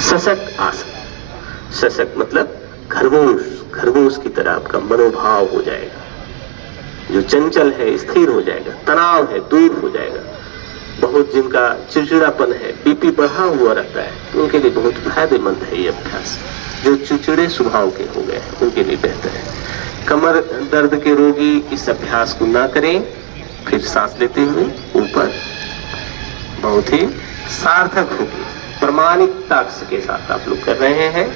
सशक आसन। सशक मतलब खरगोश, खरगोश की तरह आपका मनोभाव हो जाएगा, जो चंचल है स्थिर हो जाएगा, तनाव है दूर हो जाएगा। बहुत जिनका चिड़चिड़ापन है, बीपी बढ़ा हुआ रहता है, तो उनके लिए बहुत फायदेमंद है ये अभ्यास। जो चिड़चिड़े स्वभाव के हो गए हैं उनके लिए बेहतर है। कमर दर्द के रोगी इस अभ्यास को ना करें। फिर सांस लेते हुए ऊपर, बहुत ही सार्थक होगी, प्रामाणिकता के साथ आप लोग कर रहे हैं।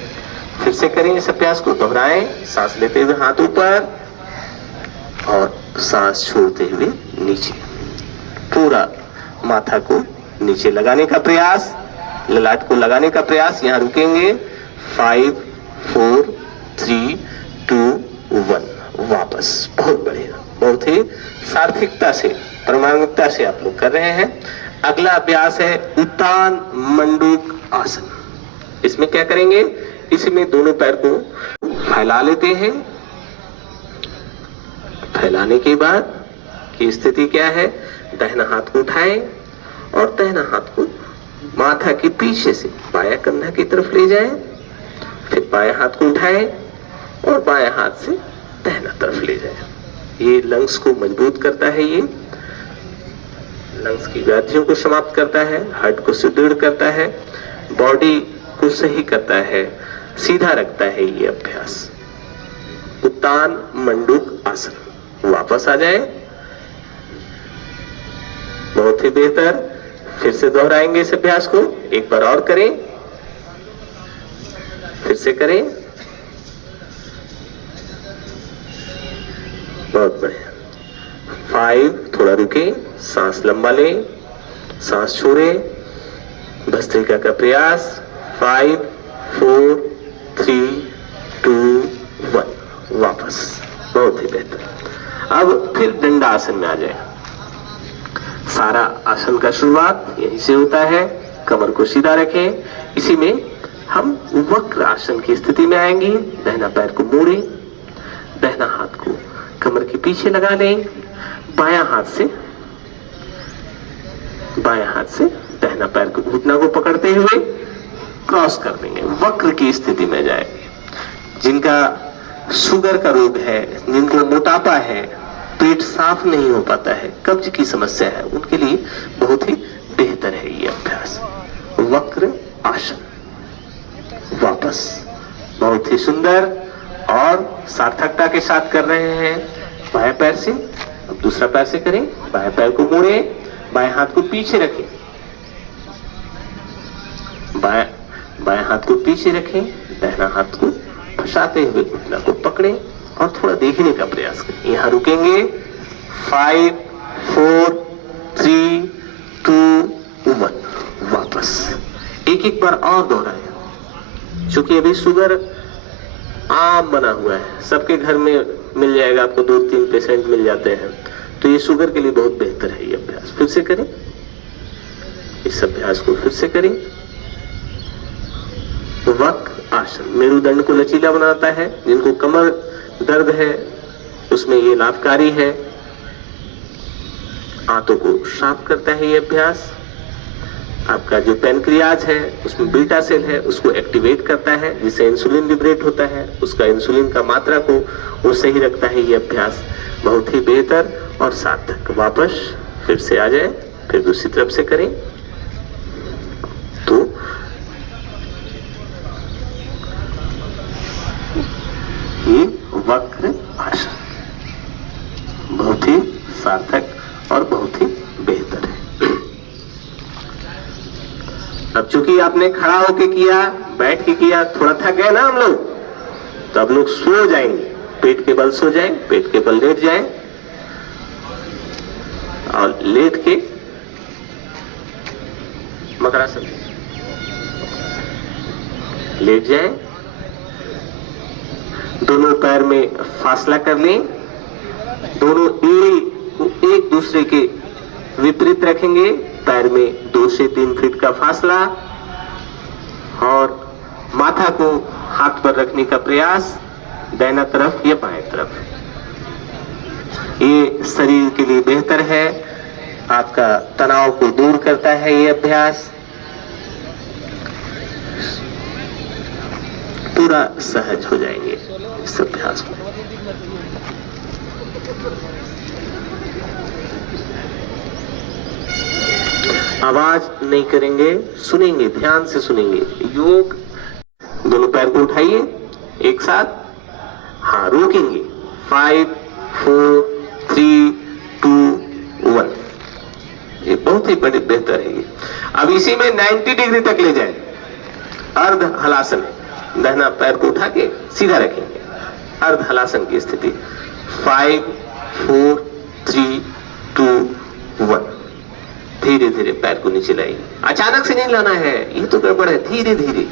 फिर से करें इस अभ्यास को, दोहराएं। सांस लेते हुए हाथ ऊपर और सांस छोड़ते हुए नीचे, पूरा माथा को नीचे लगाने का प्रयास, ललाट को लगाने का प्रयास। यहाँ रुकेंगे। 5 4 3 2 1, वापस। बहुत बढ़िया, बहुत ही सार्थकता से, प्रामाणिकता से आप लोग कर रहे हैं। अगला अभ्यास है उत्तान मंडूक आसन। इसमें क्या करेंगे, इसमें दोनों पैर को फैला लेते हैं। फैलाने के बाद की स्थिति क्या है, दाहिना हाथ को उठाएं और दाहिना हाथ को माथा के पीछे से बायां कंधा की तरफ ले जाएं। फिर बायां हाथ को उठाएं और बायां हाथ से दाहिना तरफ ले जाएं। ये लंग्स को मजबूत करता है, ये लंग्स की व्याधियों को समाप्त करता है, हार्ट को सुदृढ़ करता है, बॉडी को सही करता है, सीधा रखता है ये अभ्यास। उत्तान मंडूक आसन। वापस आ जाए, बहुत ही बेहतर। फिर से दोहराएंगे इस अभ्यास को, एक बार और करें। फिर से करें, बहुत बढ़िया। 5, थोड़ा रुके, सांस लंबा लें, सांस छोड़े, भस्त्रिका का प्रयास। 5 4 3 2 1, वापस। बहुत ही बेहतर। अब फिर दंडासन में आ जाए। सारा आसन का शुरुआत यहीं से होता है। कमर को सीधा रखें। इसी में हम वक्र आसन की स्थिति में आएंगे। दाहिना पैर को मोड़ें, दाहिना हाथ को कमर के पीछे लगा लें, बायां हाथ से दाहिना पैर को, घुटना को पकड़ते हुए क्रॉस कर देंगे, वक्र की स्थिति में जाएंगे। जिनका शुगर का रोग है, जिनको मोटापा है, पेट साफ नहीं हो पाता है, कब्ज की समस्या है, उनके लिए बहुत ही बेहतर है ये अभ्यास, वक्र आसन। वापस, बहुत ही सुंदर और सार्थकता के साथ कर रहे हैं। बाएं पैर से, अब दूसरा पैर से करें। बाएं पैर को मोड़ें, बाएं हाथ को पीछे रखें, बाएं हाथ को पीछे रखें, दाहिना हाथ को फंसाते हुए घुटना को पकड़ें और थोड़ा देखने का प्रयास करें। यहाँ रुकेंगे। 5 4 3 2 1 वापस एक बार और दोहराएं। चूंकि अभी शुगर आम बना हुआ है, सबके घर में मिल जाएगा, आपको 2-3 पेशेंट मिल जाते हैं, तो ये शुगर के लिए बहुत बेहतर है। ये अभ्यास फिर से करें, इस अभ्यास को फिर से करें। वक्र आसन मेरुदंड को लचीला बनाता है। जिनको कमर दर्द है उसमें ये लाभकारी है। आंतों को साफ करता है ये अभ्यास। आपका जो पैनक्रियाज है उसमें बीटा सेल है, उसको एक्टिवेट करता है, जिससे इंसुलिन लिबरेट होता है। उसका इंसुलिन का मात्रा को वो सही रखता है ये अभ्यास। बहुत ही बेहतर और सार्थक। वापस फिर से आ जाए, फिर दूसरी तरफ से करें। तो ये वक्र आसन बहुत ही सार्थक और बहुत ही बेहतर है। अब चूंकि आपने खड़ा होके किया, बैठ के किया, थोड़ा थक गए ना हम लोग, तो अब लोग सो जाएंगे। पेट के बल सो जाएं, पेट के बल लेट जाएं और लेट के मकरासन लेट जाएं। दोनों पैर में फासला कर लें। दोनों एड़ी को एक दूसरे के विपरीत रखेंगे। पैर में 2 से 3 फीट का फासला और माथा को हाथ पर रखने का प्रयास, दाहिना तरफ या बाएं तरफ। ये शरीर के लिए बेहतर है, आपका तनाव को दूर करता है ये अभ्यास। पूरा सहज हो जाएंगे इस अभ्यास में। आवाज नहीं करेंगे, सुनेंगे, ध्यान से सुनेंगे। योग, दोनों पैर को उठाइए एक साथ। हाँ, रोकेंगे। 5 4 3 2 1। ये बहुत ही बड़े बेहतर है ये। अब इसी में 90 डिग्री तक ले जाए। अर्ध हलासन, दाहिना पैर को उठा के सीधा रखेंगे। अर्ध हलासन की स्थिति। 5 4 3 2 1। धीरे धीरे पैर को नीचे लाइए। अचानक से नहीं लाना है, ये तो गड़बड़ है। धीरे धीरे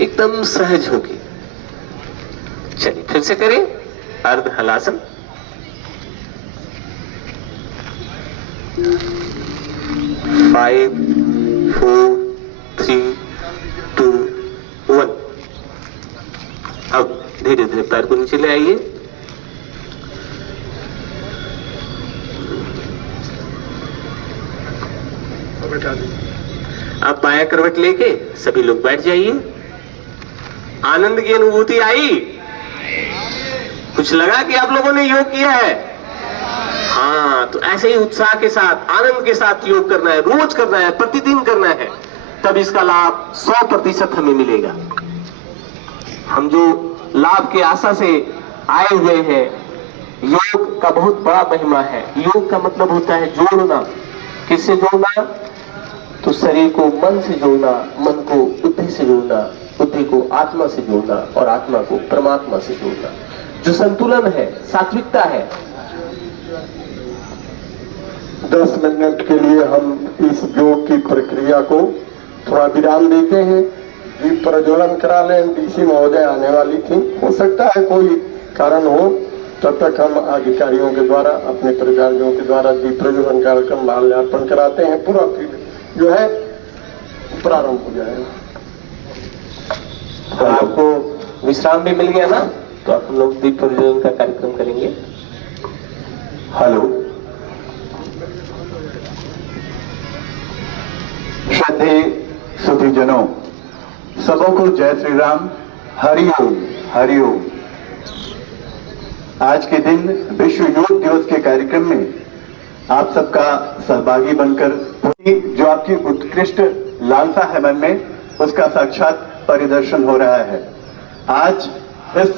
एकदम सहज होके चलिए फिर से करें। अर्ध हलासन। 5 4 3 2 1। अब धीरे धीरे पैर को नीचे ले आइए। अब बाया करवट लेके सभी लोग बैठ जाइए। आनंद की अनुभूति आई? कुछ लगा कि आप लोगों ने योग किया है? हाँ, तो ऐसे ही उत्साह के साथ, आनंद के साथ योग करना है, रोज करना है, प्रतिदिन करना है, तब इसका लाभ 100% हमें मिलेगा। हम जो लाभ के आशा से आए हुए हैं, योग का बहुत बड़ा महिमा है। योग का मतलब होता है जोड़ना। किससे जोड़ना? तो शरीर को मन से जोड़ना, मन को बुद्धि से जोड़ना, बुद्धि को आत्मा से जोड़ना और आत्मा को परमात्मा से जोड़ना। जो संतुलन है, सात्विकता है। 10 मिनट के लिए हम इस योग की प्रक्रिया को थोड़ा विराम देते हैं। दीप प्रज्वलन करा लें। डीसी महोदय आने वाली थी, हो सकता है कोई कारण हो, तब तक हम अधिकारियों के द्वारा, अपने प्रचारकों के द्वारा दीप प्रज्वलन कार्यक्रम माल्यार्पण कराते हैं। पूरा फिर जो है प्रारंभ हो जाएगा। तो आपको विश्राम भी मिल गया ना, तो आप लोग दीप प्रज्वलन का कार्यक्रम करेंगे। हेलो, श्रद्धेय सुधीजनों, सबों को जय श्री राम। हरिओम हरिओम। आज के दिन विश्व योग दिवस के कार्यक्रम में आप सबका सहभागी बनकर जो आपकी उत्कृष्ट लालसा है मन में, उसका साक्षात परिदर्शन हो रहा है। आज इस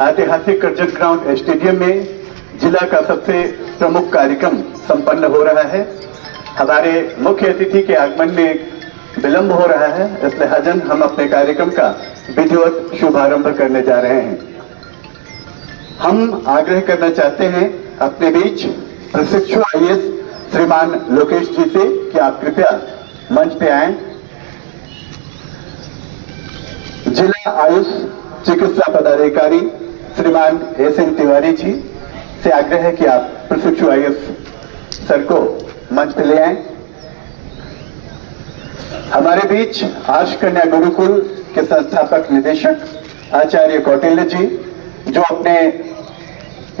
ऐतिहासिक कर्जत ग्राउंड स्टेडियम में जिला का सबसे प्रमुख कार्यक्रम संपन्न हो रहा है। हमारे मुख्य अतिथि के आगमन में विलंब हो रहा है, इस लिहाजन हम अपने कार्यक्रम का विधिवत शुभारंभ करने जा रहे हैं। हम आग्रह करना चाहते हैं अपने बीच प्रशिक्षु आईएएस श्रीमान लोकेश जी से कि आप कृपया मंच पे आएं। जिला आयुष चिकित्सा पदाधिकारी श्रीमान एसएन तिवारी जी से आग्रह है कि आप प्रशिक्षु आईएएस सर को मंच पे ले आएं। हमारे बीच आर्ष कन्या गुरुकुल के संस्थापक निदेशक आचार्य कौटिल्य जी, जो अपने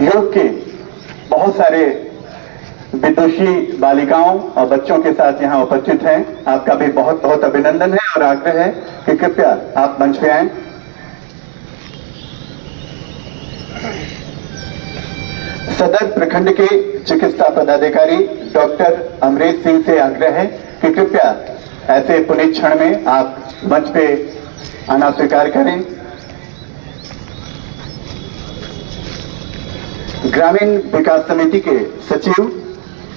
योग के बहुत सारे विदुषी बालिकाओं और बच्चों के साथ यहाँ उपस्थित हैं, आपका भी बहुत बहुत अभिनंदन है और आग्रह है कि कृपया आप मंच पे आएं। सदर प्रखंड के चिकित्सा पदाधिकारी डॉक्टर अमरेश सिंह से आग्रह है कि कृपया ऐसे पुनीत क्षण में आप मंच पे आना स्वीकार करें। ग्रामीण विकास समिति के सचिव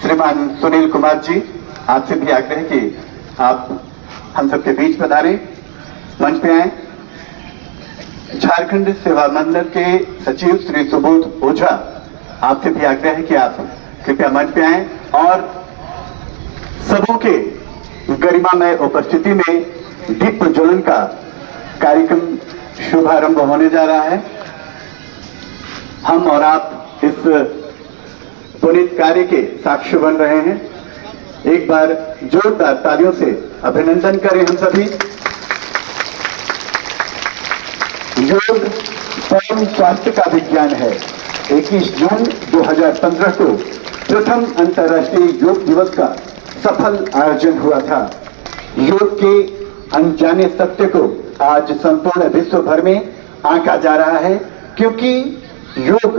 श्रीमान सुनील कुमार जी, आपसे भी आग्रह कि आप हम सबके बीच पधारें, मंच पे आए। झारखंड सेवा मंडल के सचिव श्री सुबोध ओझा, आपसे भी आग्रह है कि आप कृपया मंच पे आए और सबों के गरिमामय उपस्थिति में दीप प्रज्वलन का कार्यक्रम शुभारंभ होने जा रहा है। हम और आप इस पुनीत कार्य के साक्ष्य बन रहे हैं। एक बार जोरदार तालियों से अभिनंदन करें हम सभी। योग परम स्वास्थ्य का विज्ञान है। 21 जून 2015 को प्रथम अंतर्राष्ट्रीय योग दिवस का सफल आयोजन हुआ था। योग के अनजाने सत्य को आज संपूर्ण विश्व भर में आंका जा रहा है, क्योंकि योग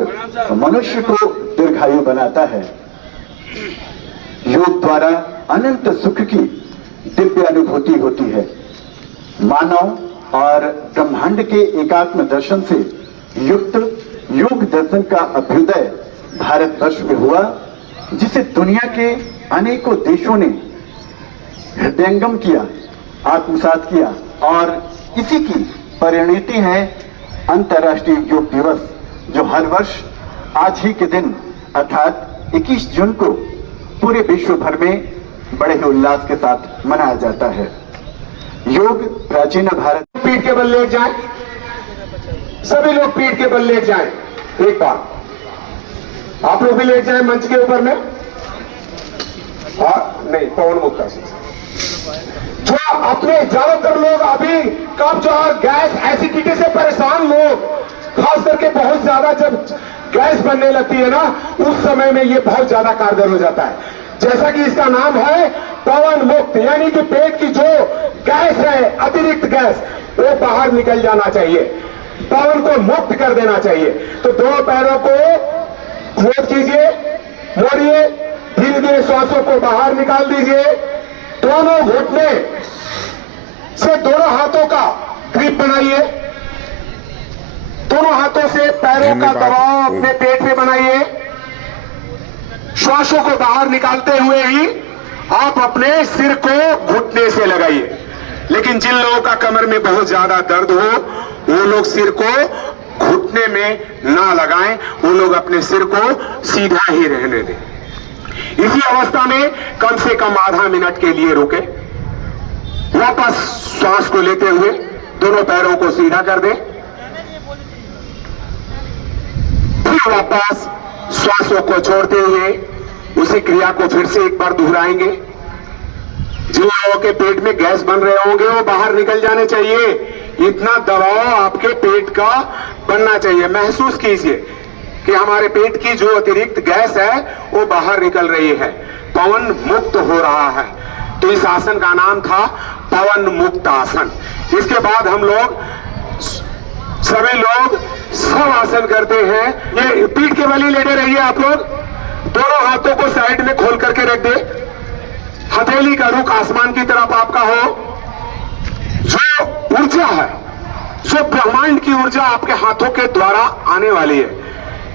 मनुष्य को दीर्घायु बनाता है। योग द्वारा अनंत सुख की दिव्य अनुभूति होती है। मानव और ब्रह्मांड के एकात्म दर्शन से युक्त योग दर्शन का अभ्युदय भारतवर्ष में हुआ, जिसे दुनिया के अनेकों देशों ने हृदयंगम किया, आत्मसात किया और इसी की परिणति है अंतर्राष्ट्रीय योग दिवस, जो हर वर्ष आज ही के दिन अर्थात 21 जून को पूरे विश्व भर में बड़े ही उल्लास के साथ मनाया जाता है। योग प्राचीन भारत। पीठ के बल लेट जाएं, सभी लोग पीठ के बल लेट जाएं। एक बार आप लोग भी लेट जाएं मंच के ऊपर में। नहीं, पवन मुक्ता से जो अपने ज्यादातर लोग अभी कब्ज और गैस एसिडिटी से परेशान लोग, खास करके बहुत ज्यादा जब गैस बनने लगती है ना, उस समय में ये बहुत ज्यादा कारगर हो जाता है। जैसा कि इसका नाम है पवन मुक्त, यानी कि पेट की जो गैस है, अतिरिक्त गैस, वो बाहर निकल जाना चाहिए, पवन को मुक्त कर देना चाहिए। तो दोनों पैरों को क्लोज कीजिए, मोड़िए, धीरे धीरे श्वासों को बाहर निकाल दीजिए। दोनों घुटने से दोनों हाथों का ग्रिप बनाइए, दोनों हाथों से पैरों का दबाव अपने पेट पे बनाइए। श्वासों को बाहर निकालते हुए ही आप अपने सिर को घुटने से लगाइए। लेकिन जिन लोगों का कमर में बहुत ज्यादा दर्द हो, वो लोग सिर को घुटने में ना लगाएं, वो लोग अपने सिर को सीधा ही रहने दें। इसी अवस्था में कम से कम आधा मिनट के लिए रुके, वापस श्वास को लेते हुए दोनों पैरों को सीधा कर दें, फिर वापस श्वासों को छोड़ते हुए उसी क्रिया को फिर से एक बार दोहराएंगे। जिन लोगों के पेट में गैस बन रहे होंगे वो बाहर निकल जाने चाहिए। इतना दबाव आपके पेट का बनना चाहिए। महसूस कीजिए कि हमारे पेट की जो अतिरिक्त गैस है वो बाहर निकल रही है, पवन मुक्त हो रहा है। तो इस आसन का नाम था पवन मुक्त आसन। इसके बाद हम लोग सभी लोग सब आसन करते हैं। ये पीठ के बल ही लेटे रहिए आप लोग। दोनों हाथों को साइड में खोल करके रख दे, हथेली का रुख आसमान की तरफ आपका हो। जो ऊर्जा है, जो ब्रह्मांड की ऊर्जा आपके हाथों के द्वारा आने वाली है,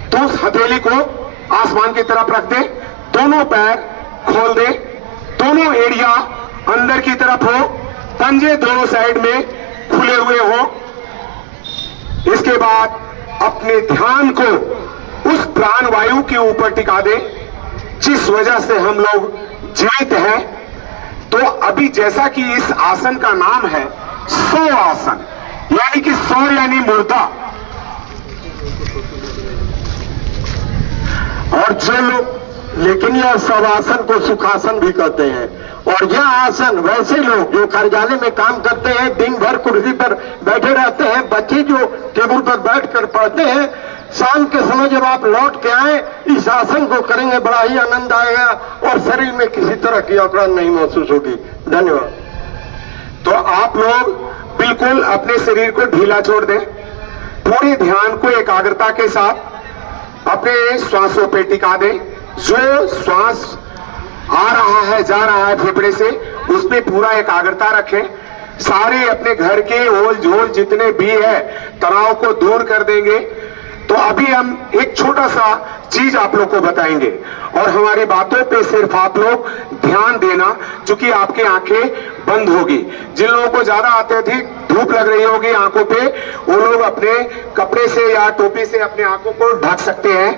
तो उस हथेली को आसमान की तरफ रख दे, दोनों पैर खोल दे, दोनों एड़िया अंदर की तरफ हो, पंजे दोनों साइड में खुले हुए हों। इसके बाद अपने ध्यान को उस प्राण वायु के ऊपर टिका दें जिस वजह से हम लोग जीवित हैं। तो अभी जैसा कि इस आसन का नाम है 100 आसन, यानी कि 100 यानी मुर्दा। और जो लोग, लेकिन यह सब आसन को सुखासन भी कहते हैं। और यह आसन वैसे लोग जो कार्यालय में काम करते हैं, दिन भर कुर्सी पर बैठे रहते हैं, बच्चे जो टेबल पर बैठकर पढ़ते हैं, शाम के समय जब आप लौट के आए इस आसन को करेंगे, बड़ा ही आनंद आएगा और शरीर में किसी तरह की अकड़न नहीं महसूस होगी। धन्यवाद। तो आप लोग बिल्कुल अपने शरीर को ढीला छोड़ दें, पूरे ध्यान को एकाग्रता के साथ अपने श्वासों पे टिका दें। जो श्वास आ रहा है जा रहा है फेफड़े से, उसमें पूरा एकाग्रता रखें। सारे अपने घर के ओल झोल जितने भी है तनाव को दूर कर देंगे। तो अभी हम एक छोटा सा चीज आप लोग को बताएंगे और हमारी बातों पे सिर्फ आप लोग ध्यान देना, क्योंकि आपकी आंखें बंद होगी। जिन लोगों को ज्यादा अत्यधिक धूप लग रही होगी आंखों पे, वो लोग अपने कपड़े से या टोपी से अपने आंखों को ढक सकते हैं।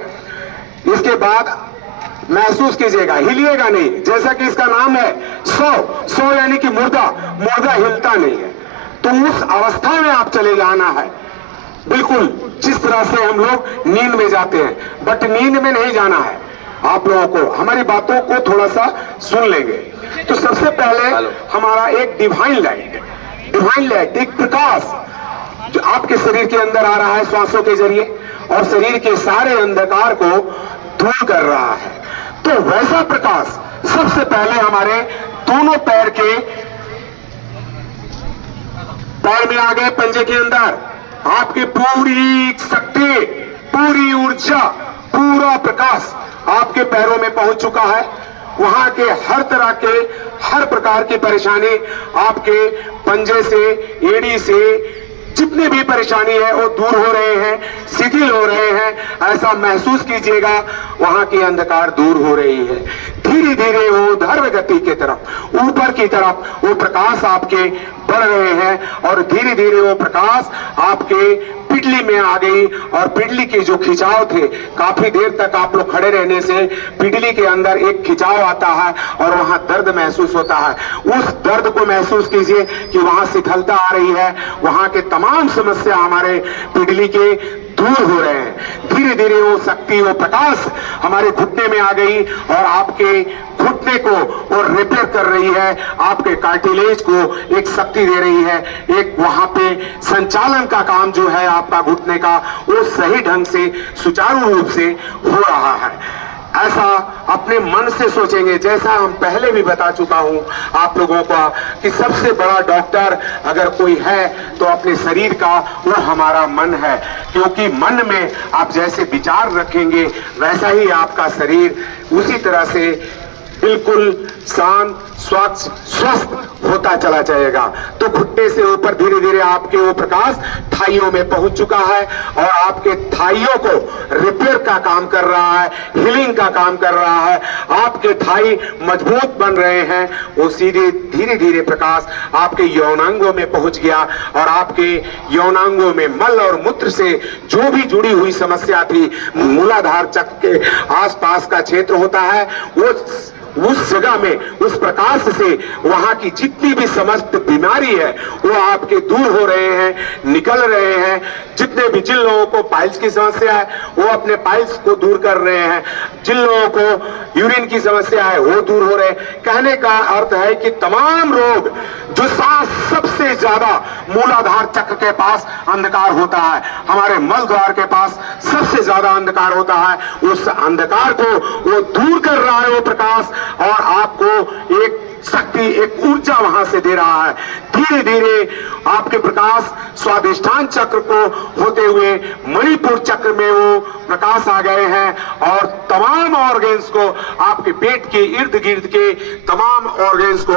इसके बाद महसूस कीजिएगा, हिलिएगा नहीं, जैसा कि इसका नाम है 100 यानी कि मुर्दा हिलता नहीं है। तो उस अवस्था में आप चले जाना है, बिल्कुल जिस तरह से हम लोग नींद में जाते हैं, बट नींद में नहीं जाना है। आप लोगों को हमारी बातों को थोड़ा सा सुन लेंगे। तो सबसे पहले हमारा एक डिवाइन लाइट, एक प्रकाश जो आपके शरीर के अंदर आ रहा है श्वासों के जरिए और शरीर के सारे अंधकार को दूर कर रहा है। तो वैसा प्रकाश सबसे पहले हमारे दोनों पैर में आ गए, पंजे के अंदर आपकी पूरी शक्ति, पूरी ऊर्जा, पूरा प्रकाश आपके पैरों में पहुंच चुका है। वहां के हर तरह के हर प्रकार की परेशानी आपके पंजे से, एड़ी से जितनी भी परेशानी है वो दूर हो रहे हैं, शिथिल हो रहे हैं। ऐसा महसूस कीजिएगा वहां की अंधकार दूर हो रही है। धीरे धीरे वो ध्रुव गति की तरफ, ऊपर की तरफ वो प्रकाश आपके बढ़ रहे हैं और धीरे धीरे वो प्रकाश आपके पिंडली में आ गई। और पिंडली के जो खिंचाव थे, काफी देर तक आप लोग खड़े रहने से पिंडली के अंदर एक खिंचाव आता है और वहां दर्द महसूस होता है। उस दर्द को महसूस कीजिए कि वहां शिथिलता आ रही है, वहां के तमाम समस्या हमारे पिंडली के दूर हो रहे हैं। धीरे धीरे वो शक्ति, वो प्रकाश हमारे घुटने में आ गई और आपके घुटने को और रिपेयर कर रही है, आपके कार्टिलेज को एक शक्ति दे रही है। एक वहां पे संचालन का काम जो है आपका घुटने का, वो सही ढंग से सुचारू रूप से हो रहा है। ऐसा अपने मन से सोचेंगे, जैसा हम पहले भी बता चुका हूं आप लोगों को कि सबसे बड़ा डॉक्टर अगर कोई है तो अपने शरीर का वो हमारा मन है। क्योंकि मन में आप जैसे विचार रखेंगे वैसा ही आपका शरीर उसी तरह से बिल्कुल शांत, स्वच्छ, स्वस्थ होता चला जाएगा। तो घुटने से ऊपर धीरे धीरे आपके वो प्रकाश थाइयों में पहुंच चुका है और आपके थाइयों को रिपेयर का काम कर रहा है, हीलिंग का काम कर रहा है। आपके थाई मजबूत बन रहे हैं। वो सीधे धीरे धीरे प्रकाश आपके यौनांगों में पहुंच गया और आपके यौनांगों में मल और मूत्र से जो भी जुड़ी हुई समस्या थी, मूलाधार चक्र के आसपास का क्षेत्र होता है, वो उस जगह में उस प्रकाश से वहां की जितनी भी समस्त बीमारी है वो आपके दूर हो रहे हैं, निकल रहे हैं। जितने भी, जिन लोगों को पाइल्स की समस्या है वो अपने पाइल्स को दूर कर रहे हैं, जिन लोगों को यूरिन की समस्या है वो दूर हो रहे हैं। कहने का अर्थ है कि तमाम रोग जो सबसे ज्यादा मूलाधार चक्र के पास अंधकार होता है, हमारे मल द्वार के पास सबसे ज्यादा अंधकार होता है, उस अंधकार को वो दूर कर रहा है वो प्रकाश और आपको एक शक्ति, एक ऊर्जा वहां से दे रहा है। धीरे धीरे आपके प्रकाश स्वादिष्ठान चक्र को होते हुए मणिपुर चक्र में वो प्रकाश आ गए हैं और तमाम ऑर्गेन्स को, आपके पेट के इर्द गिर्द के तमाम ऑर्गेन्स को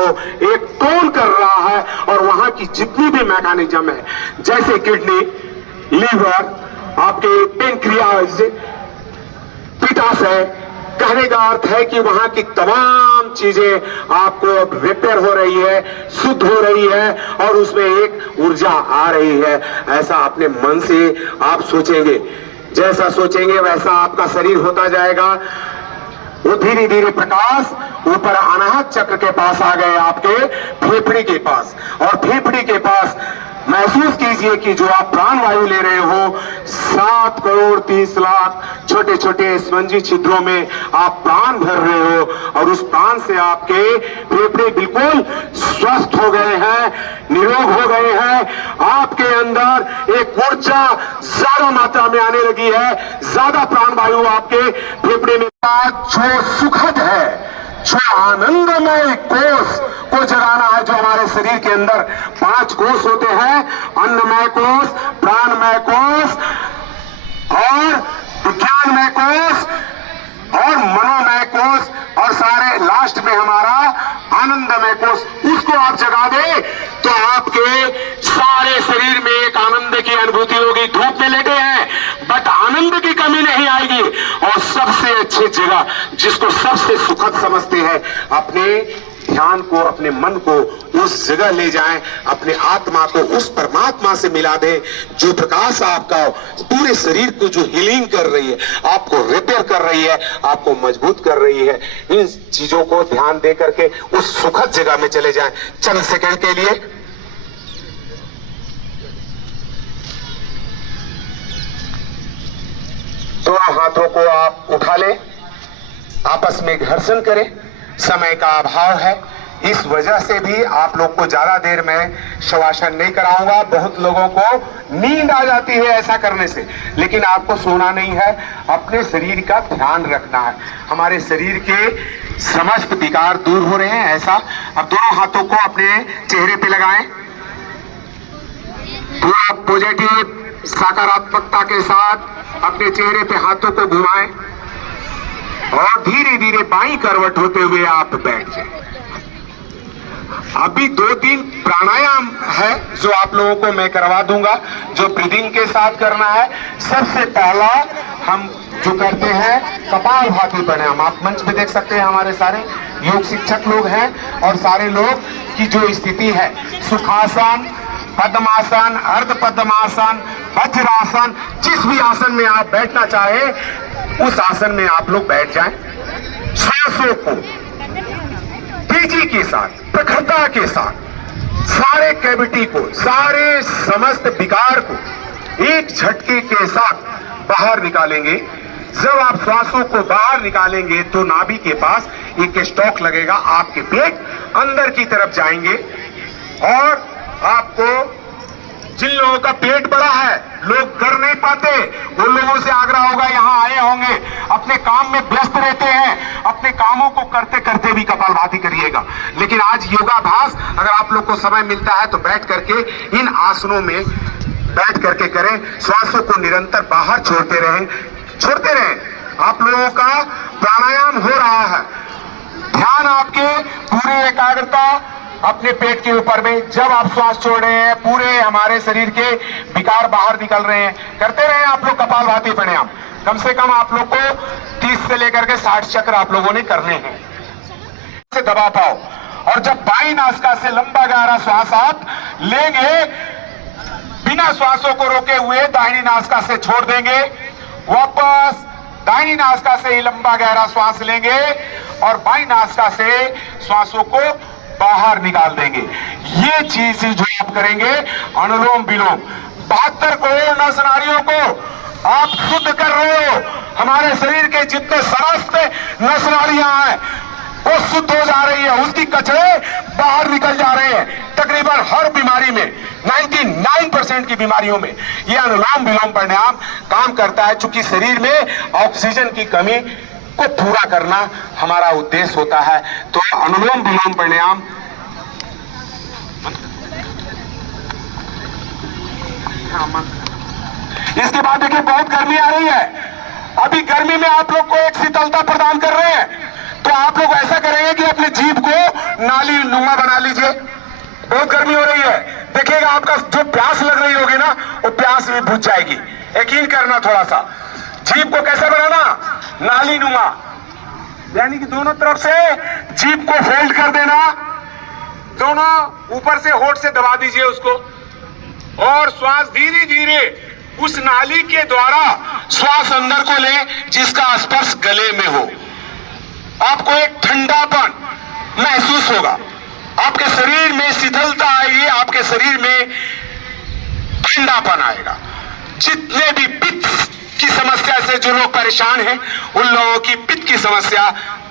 एक टोन कर रहा है। और वहां की जितनी भी मैकेनिज्म है, जैसे किडनी, लीवर, आपके पेनक्रियाज, पित्ताशय, कहने का अर्थ है कि वहां की तमाम तमाम चीजें आपको अब रिपेयर हो रही है, शुद्ध हो रही है और उसमें एक ऊर्जा आ रही है। ऐसा अपने मन से आप सोचेंगे, जैसा सोचेंगे वैसा आपका शरीर होता जाएगा। वो धीरे धीरे प्रकाश ऊपर अनाहत चक्र के पास आ गए, आपके फेफड़े के पास, और फेफड़े के पास महसूस कीजिए कि जो आप प्राण वायु ले रहे हो 7 करोड़ 30 लाख छोटे छोटे स्पंजी छिद्रों में आप प्राण भर रहे हो, और उस प्राण से आपके फेफड़े बिल्कुल स्वस्थ हो गए हैं, निरोग हो गए हैं। आपके अंदर एक ऊर्जा ज्यादा मात्रा में आने लगी है, ज्यादा प्राण वायु आपके फेफड़े में। जो सुखद है, जो आनंदमय कोष को जगाना है, जो हमारे शरीर के अंदर 5 कोष होते हैं, अन्नमय कोष, प्राणमय कोष और विज्ञानमय कोष और मनोमय कोष, और सारे लास्ट में हमारा आनंदमय कोष, उसको आप जगा दे तो आपके सारे शरीर में एक आनंद की अनुभूति होगी। धूप में लेटे हैं बट आनंद की कमी नहीं आएगी। और सबसे अच्छी जगह जिसको सबसे सुखद समझते हैं, अपने ध्यान को, अपने मन को उस जगह ले जाएं, अपने आत्मा को उस परमात्मा से मिला दें, जो प्रकाश आपका पूरे शरीर को जो हीलिंग कर रही है, आपको रिपेयर कर रही है, आपको मजबूत कर रही है। इन चीजों को ध्यान दे करके उस सुखद जगह में चले जाएं चंद सेकंड के लिए। दोनों हाथों को आप उठा लें, आपस में घर्षण करें। समय का अभाव है, इस वजह से भी आप लोग को ज्यादा देर में शवासन नहीं कराऊंगा। बहुत लोगों को नींद आ जाती है ऐसा करने से, लेकिन आपको सोना नहीं है, अपने शरीर का ध्यान रखना है। हमारे शरीर के समस्त विकार दूर हो रहे हैं ऐसा। अब दोनों हाथों को अपने चेहरे पे लगाएं, पूरा पॉजिटिव सकारात्मकता के साथ अपने चेहरे पे हाथों को घुमाएं और धीरे धीरे बाईं करवट होते हुए आप बैठ जाएं। अभी 2-3 प्राणायाम है जो आप लोगों को मैं करवा दूंगा, जो ब्रीदिंग के साथ करना है। सबसे पहला हम जो करते हैं कपालभाति प्राणायाम, आप मंच पे देख सकते हैं, हमारे सारे योग शिक्षक लोग हैं और सारे लोग की जो स्थिति है, सुखासन, पद्मासन, अर्ध पद्मासन, वज्रासन, जिस भी आसन में आप बैठना चाहे उस आसन में आप लोग बैठ जाएं। सांसों को तेजी के साथ, प्रखरता के साथ, सारे कैविटी को, सारे समस्त विकार को एक झटके के साथ बाहर निकालेंगे। जब आप श्वासों को बाहर निकालेंगे तो नाभि के पास एक स्टॉक लगेगा, आपके पेट अंदर की तरफ जाएंगे। और आपको जिन लोगों का पेट बड़ा है, लोग कर नहीं पाते, उन लोगों से आग्रह होगा, यहाँ आए होंगे, अपने काम में व्यस्त रहते हैं, अपने कामों को करते करते भी कपालभाति करिएगा। लेकिन आज योगाभ्यास अगर आप लोग को समय मिलता है तो बैठ करके इन आसनों में बैठ करके करें। श्वासों को निरंतर बाहर छोड़ते रहें। आप लोगों का प्राणायाम हो रहा है, ध्यान आपके पूरी एकाग्रता अपने पेट के ऊपर में। जब आप श्वास छोड़ रहे हैं, पूरे हमारे शरीर के विकार बाहर निकल रहे हैं। करते रहे आप लोग कपालभाति प्राणायाम, कम से कम आप लोग को 30 से लेकर के 60 चक्र आप लोगों ने करने हैं। से दबा पाओ, और जब बाईं नासिका से लंबा गहरा श्वास आप लेंगे, बिना श्वासों को रोके हुए दाहिनी नासिका से छोड़ देंगे, वापस दाहिनी नासिका से ही लंबा गहरा श्वास लेंगे और बाईं नासिका से श्वासों को बाहर निकाल देंगे। ये चीज जो आप करेंगे, अनुलोम विलोम, 72 करोड़ नस नाड़ियों को आप शुद्ध कर रहे हो। हमारे शरीर के जितने समस्त नस नाड़ियां हैं वो शुद्ध हो जा रही है, उसकी कचरे बाहर निकल जा रहे हैं। तकरीबन हर बीमारी में, 99% की बीमारियों में ये अनुलोम विलोम प्राणायाम काम करता है। चूंकि शरीर में ऑक्सीजन की कमी को पूरा करना हमारा उद्देश्य होता है, तो अनुलोम विलोम प्राणायाम इसके बाद देखिए बहुत गर्मी आ रही है। अभी गर्मी में आप लोग को एक शीतलता प्रदान कर रहे हैं, तो आप लोग ऐसा करेंगे कि अपने जीभ को नाली नुमा बना लीजिए। बहुत गर्मी हो रही है, देखिएगा आपका जो प्यास लग रही होगी ना, वो प्यास भी बुझ जाएगी। यकीन करना, थोड़ा सा जीभ को कैसे बनाना, नाली नुमा, यानी कि दोनों तरफ से जीभ को फोल्ड कर देना, दोनों ऊपर से होठ से दबा दीजिए उसको, और श्वास धीरे धीरे उस नाली के द्वारा श्वास अंदर को ले जिसका स्पर्श गले में हो। आपको एक ठंडापन महसूस होगा, आपके शरीर में शिथिलता आएगी, आपके शरीर में ठंडापन आएगा। जितने भी पित्त की समस्या से जो लोग परेशान हैं, उन लोगों की पित्त की समस्या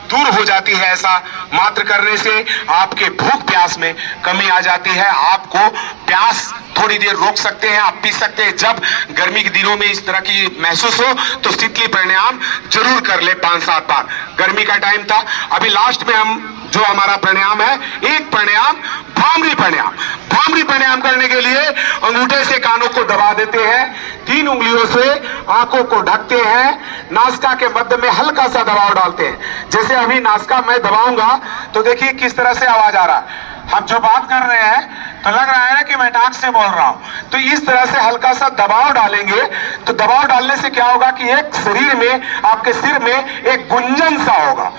दूर हो जाती है। ऐसा मात्र करने से आपके भूख प्यास में कमी आ जाती है। आपको प्यास थोड़ी देर रोक सकते हैं, आप पी सकते हैं। जब गर्मी के दिनों में इस तरह की महसूस हो तो शीतली प्राणायाम जरूर कर ले 5-7 बार। गर्मी का टाइम था, अभी लास्ट में हम जो हमारा प्राणायाम है, एक प्राणायाम भ्रामरी प्राणायाम। भ्रामरी प्राणायाम करने के लिए अंगूठे से कानों को दबा देते हैं, 3 उंगलियों से आंखों को ढकते हैं, नासिका के मध्य में हल्का सा दबाव डालते हैं। जैसे अभी नासिका मैं दबाऊंगा तो देखिए किस तरह से आवाज आ रहा है। हम जो बात कर रहे हैं तो लग रहा है ना कि मैं नाक से बोल रहा हूं। तो इस तरह से हल्का सा दबाव डालेंगे तो दबाव डालने से क्या होगा कि एक शरीर में, आपके सिर में एक गुंजन सा होगा।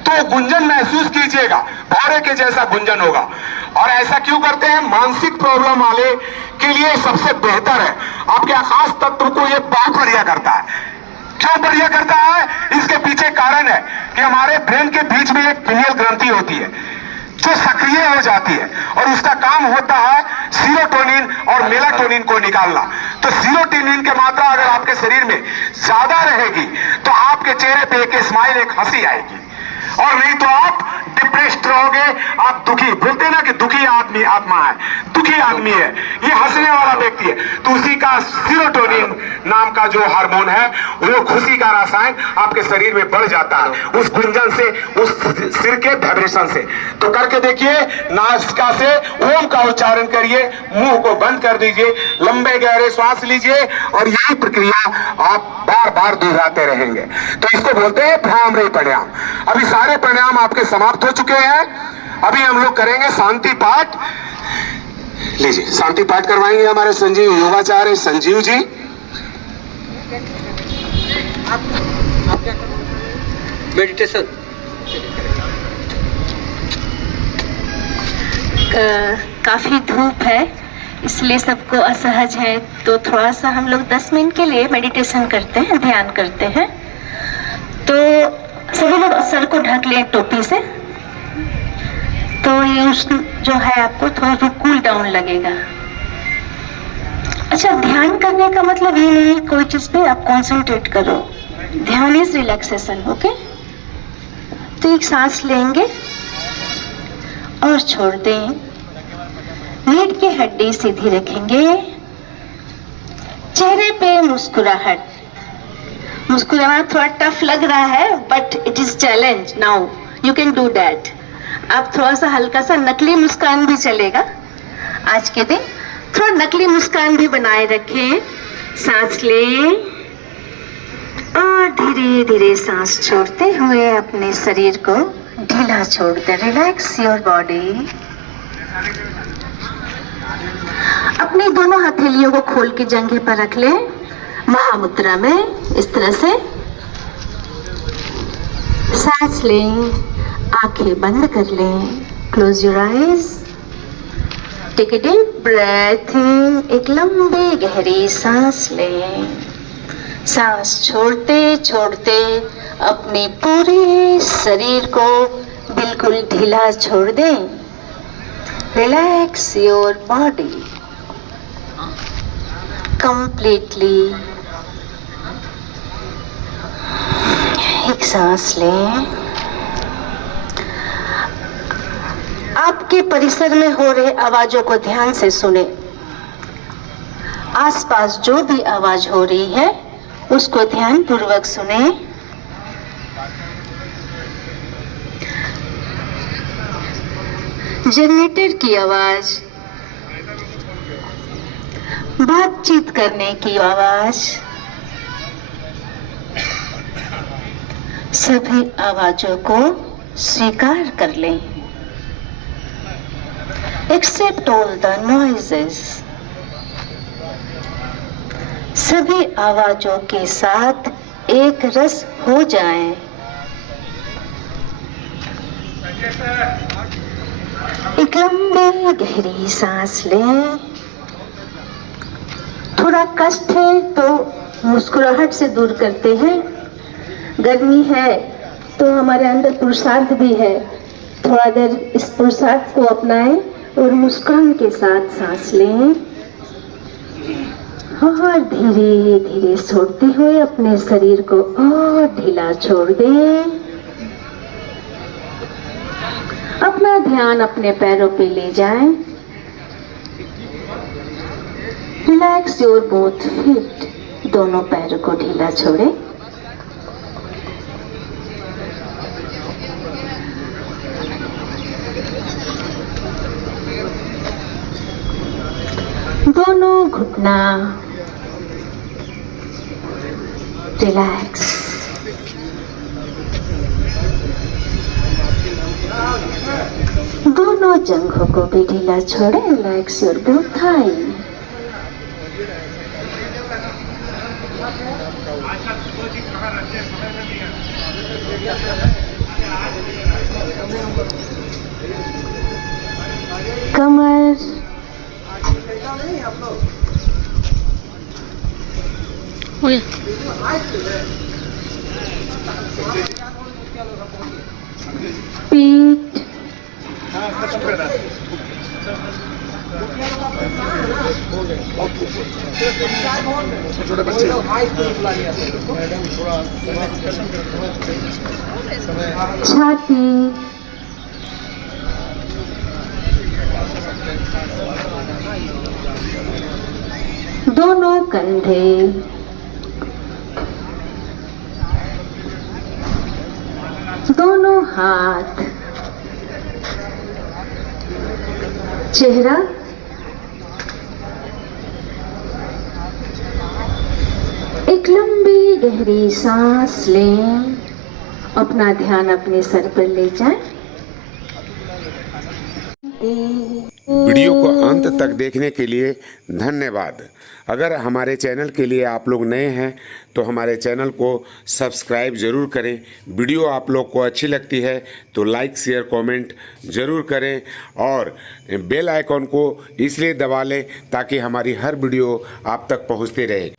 तो गुंजन महसूस कीजिएगा, भौरे के जैसा गुंजन होगा। और ऐसा क्यों करते हैं? मानसिक प्रॉब्लम वाले के लिए सबसे बेहतर है। आपके आकाश तत्व को ये बहुत बढ़िया करता है। क्यों बढ़िया करता है? इसके पीछे कारण है कि हमारे ब्रेन के बीच में एक पिनियल ग्रंथि होती है जो सक्रिय हो जाती है, और उसका काम होता है सीरोटोनिन और मेलाटोनिन को निकालना। तो सीरोटोनिन की मात्रा अगर आपके शरीर में ज्यादा रहेगी तो आपके चेहरे पे एक स्माइल, एक हंसी आएगी, और नहीं तो आप डिप्रेस्ड रहोगे, आप दुखी। बोलते हैं ना कि दुखी आदमी आत्मा है, दुखी आदमी है, ये हंसने वाला व्यक्ति है। तो उसी का सीरोटोनिन नाम का जो हार्मोन है, वो खुशी का रसायन आपके शरीर में बढ़ जाता है उस गुंजन से, उस सिर के वाइब्रेशन से। तो करके देखिए, नासिका से ओम का उच्चारण करिए, मुंह को बंद कर दीजिए, लंबे गहरे श्वास लीजिए, और यही प्रक्रिया आप बार बार दोहराते रहेंगे। तो इसको बोलते हैं भ्रामरी प्राणायाम। अभी सारे प्राणायाम आपके समाप्त हो चुके हैं। अभी हम लोग करेंगे शांति पाठ। लीजिए, शांति पाठ करवाएंगे हमारे संजीव योगाचार्य संजीव जी। मेडिटेशन काफी धूप है इसलिए सबको असहज है, तो थोड़ा सा हम लोग 10 मिनट के लिए मेडिटेशन करते हैं, ध्यान करते हैं। तो सभी लोग सर को ढक लें टोपी से, तो ये उष्ण जो है आपको थोड़ा कूल डाउन लगेगा। अच्छा, ध्यान करने का मतलब ये नहीं कोई चीज पे आप कंसंट्रेट करो। ध्यान इज रिलैक्सेशन, ओके। तो एक सांस लेंगे और छोड़ दें, रीढ़ की हड्डी सीधी रखेंगे, चेहरे पे मुस्कुराहट। मुस्कुराना थोड़ा टफ लग रहा है, but it is challenge. Now you can do that. आप थोड़ा सा हल्का सा नकली मुस्कान भी चलेगा। आज के दिन थोड़ा नकली मुस्कान भी बनाए रखें। सांस लें और धीरे धीरे सांस छोड़ते हुए अपने शरीर को ढीला छोड़ दें। Relax your body. अपनी दोनों हथेलियों को खोल के जंघे पर रख लें, महामुद्रा में, इस तरह से। सांस लें, आंखें बंद कर लें, close your eyes, take a deep breath in, एक लंबी गहरी सांस लें। सांस छोड़ते छोड़ते अपने पूरे शरीर को बिल्कुल ढीला छोड़ दें। Relax your body completely. एक सांस लें। आपके परिसर में हो रहे आवाजों को ध्यान से सुने। आसपास जो भी आवाज हो रही है उसको ध्यान पूर्वक सुने। जनरेटर की आवाज, बातचीत करने की आवाज, सभी आवाजों को स्वीकार कर लें। Accept all the noises. सभी आवाजों के साथ एक रस हो जाएं। एक लंबी गहरी सांस लें। थोड़ा कष्ट है तो मुस्कुराहट से दूर करते हैं। गर्मी है तो हमारे अंदर पुरुषार्थ भी है, थोड़ा देर इस पुरुषार्थ को अपनाएं और मुस्कान के साथ सांस लें और धीरे धीरे छोड़ते हुए अपने शरीर को और ढीला छोड़ दें। अपना ध्यान अपने पैरों पे ले जाएं। रिलैक्स योर बोथ फीट, दोनों पैरों को ढीला छोड़ें। दोनों घुटना रिलैक्स। दोनों जंघों को भी ढीला छोड़ें। Relax your both thigh. कमर, पीठ, छाती, दोनों कंधे, दोनों हाथ, चेहरा, एक लंबी गहरी सांस लें। अपना ध्यान अपने सर पर ले जाएं। वीडियो को अंत तक देखने के लिए धन्यवाद। अगर हमारे चैनल के लिए आप लोग नए हैं तो हमारे चैनल को सब्सक्राइब ज़रूर करें। वीडियो आप लोग को अच्छी लगती है तो लाइक शेयर कमेंट ज़रूर करें और बेल आइकॉन को इसलिए दबा लें ताकि हमारी हर वीडियो आप तक पहुंचती रहे।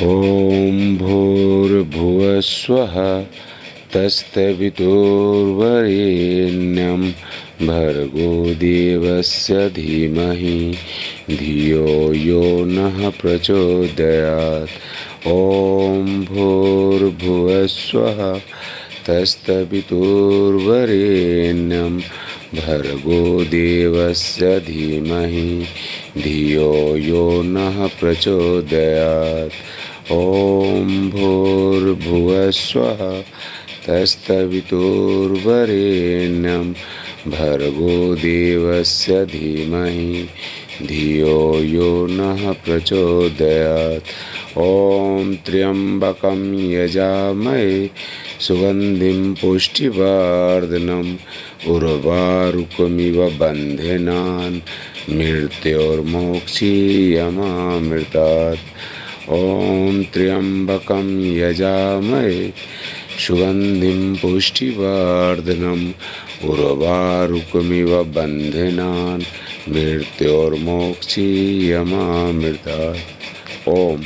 ओम भूर्भुवस्वः तत्सवितुर्वरेण्यं भर्गो देवस्य धीमहि धियो यो नः प्रचोदयात्। ओम भूर्भुवस्वः तत्सवितुर्वरेण्यं भर्गो देवस्य धीमहि धियो यो नः प्रचोदयात्। ओम भूर्भुवस्वः तत्सवितुर्वरेण्यं भर्गो देवस्य धीमहि धियो यो नः प्रचोदयात्। ओम त्र्यंबकं यजामहे सुगंधिं पुष्टिवर्धनम् उर्वारुकमिव बन्धनान् मृत्योर्मोक्षीयमामृतात्। ओम त्र्यंबकं यजामहे सुगंधिं पुष्टिवर्धनम् उर्वारुकमिव बन्धनान् मृत्योर्मोक्षीयमामृतात्। ओम।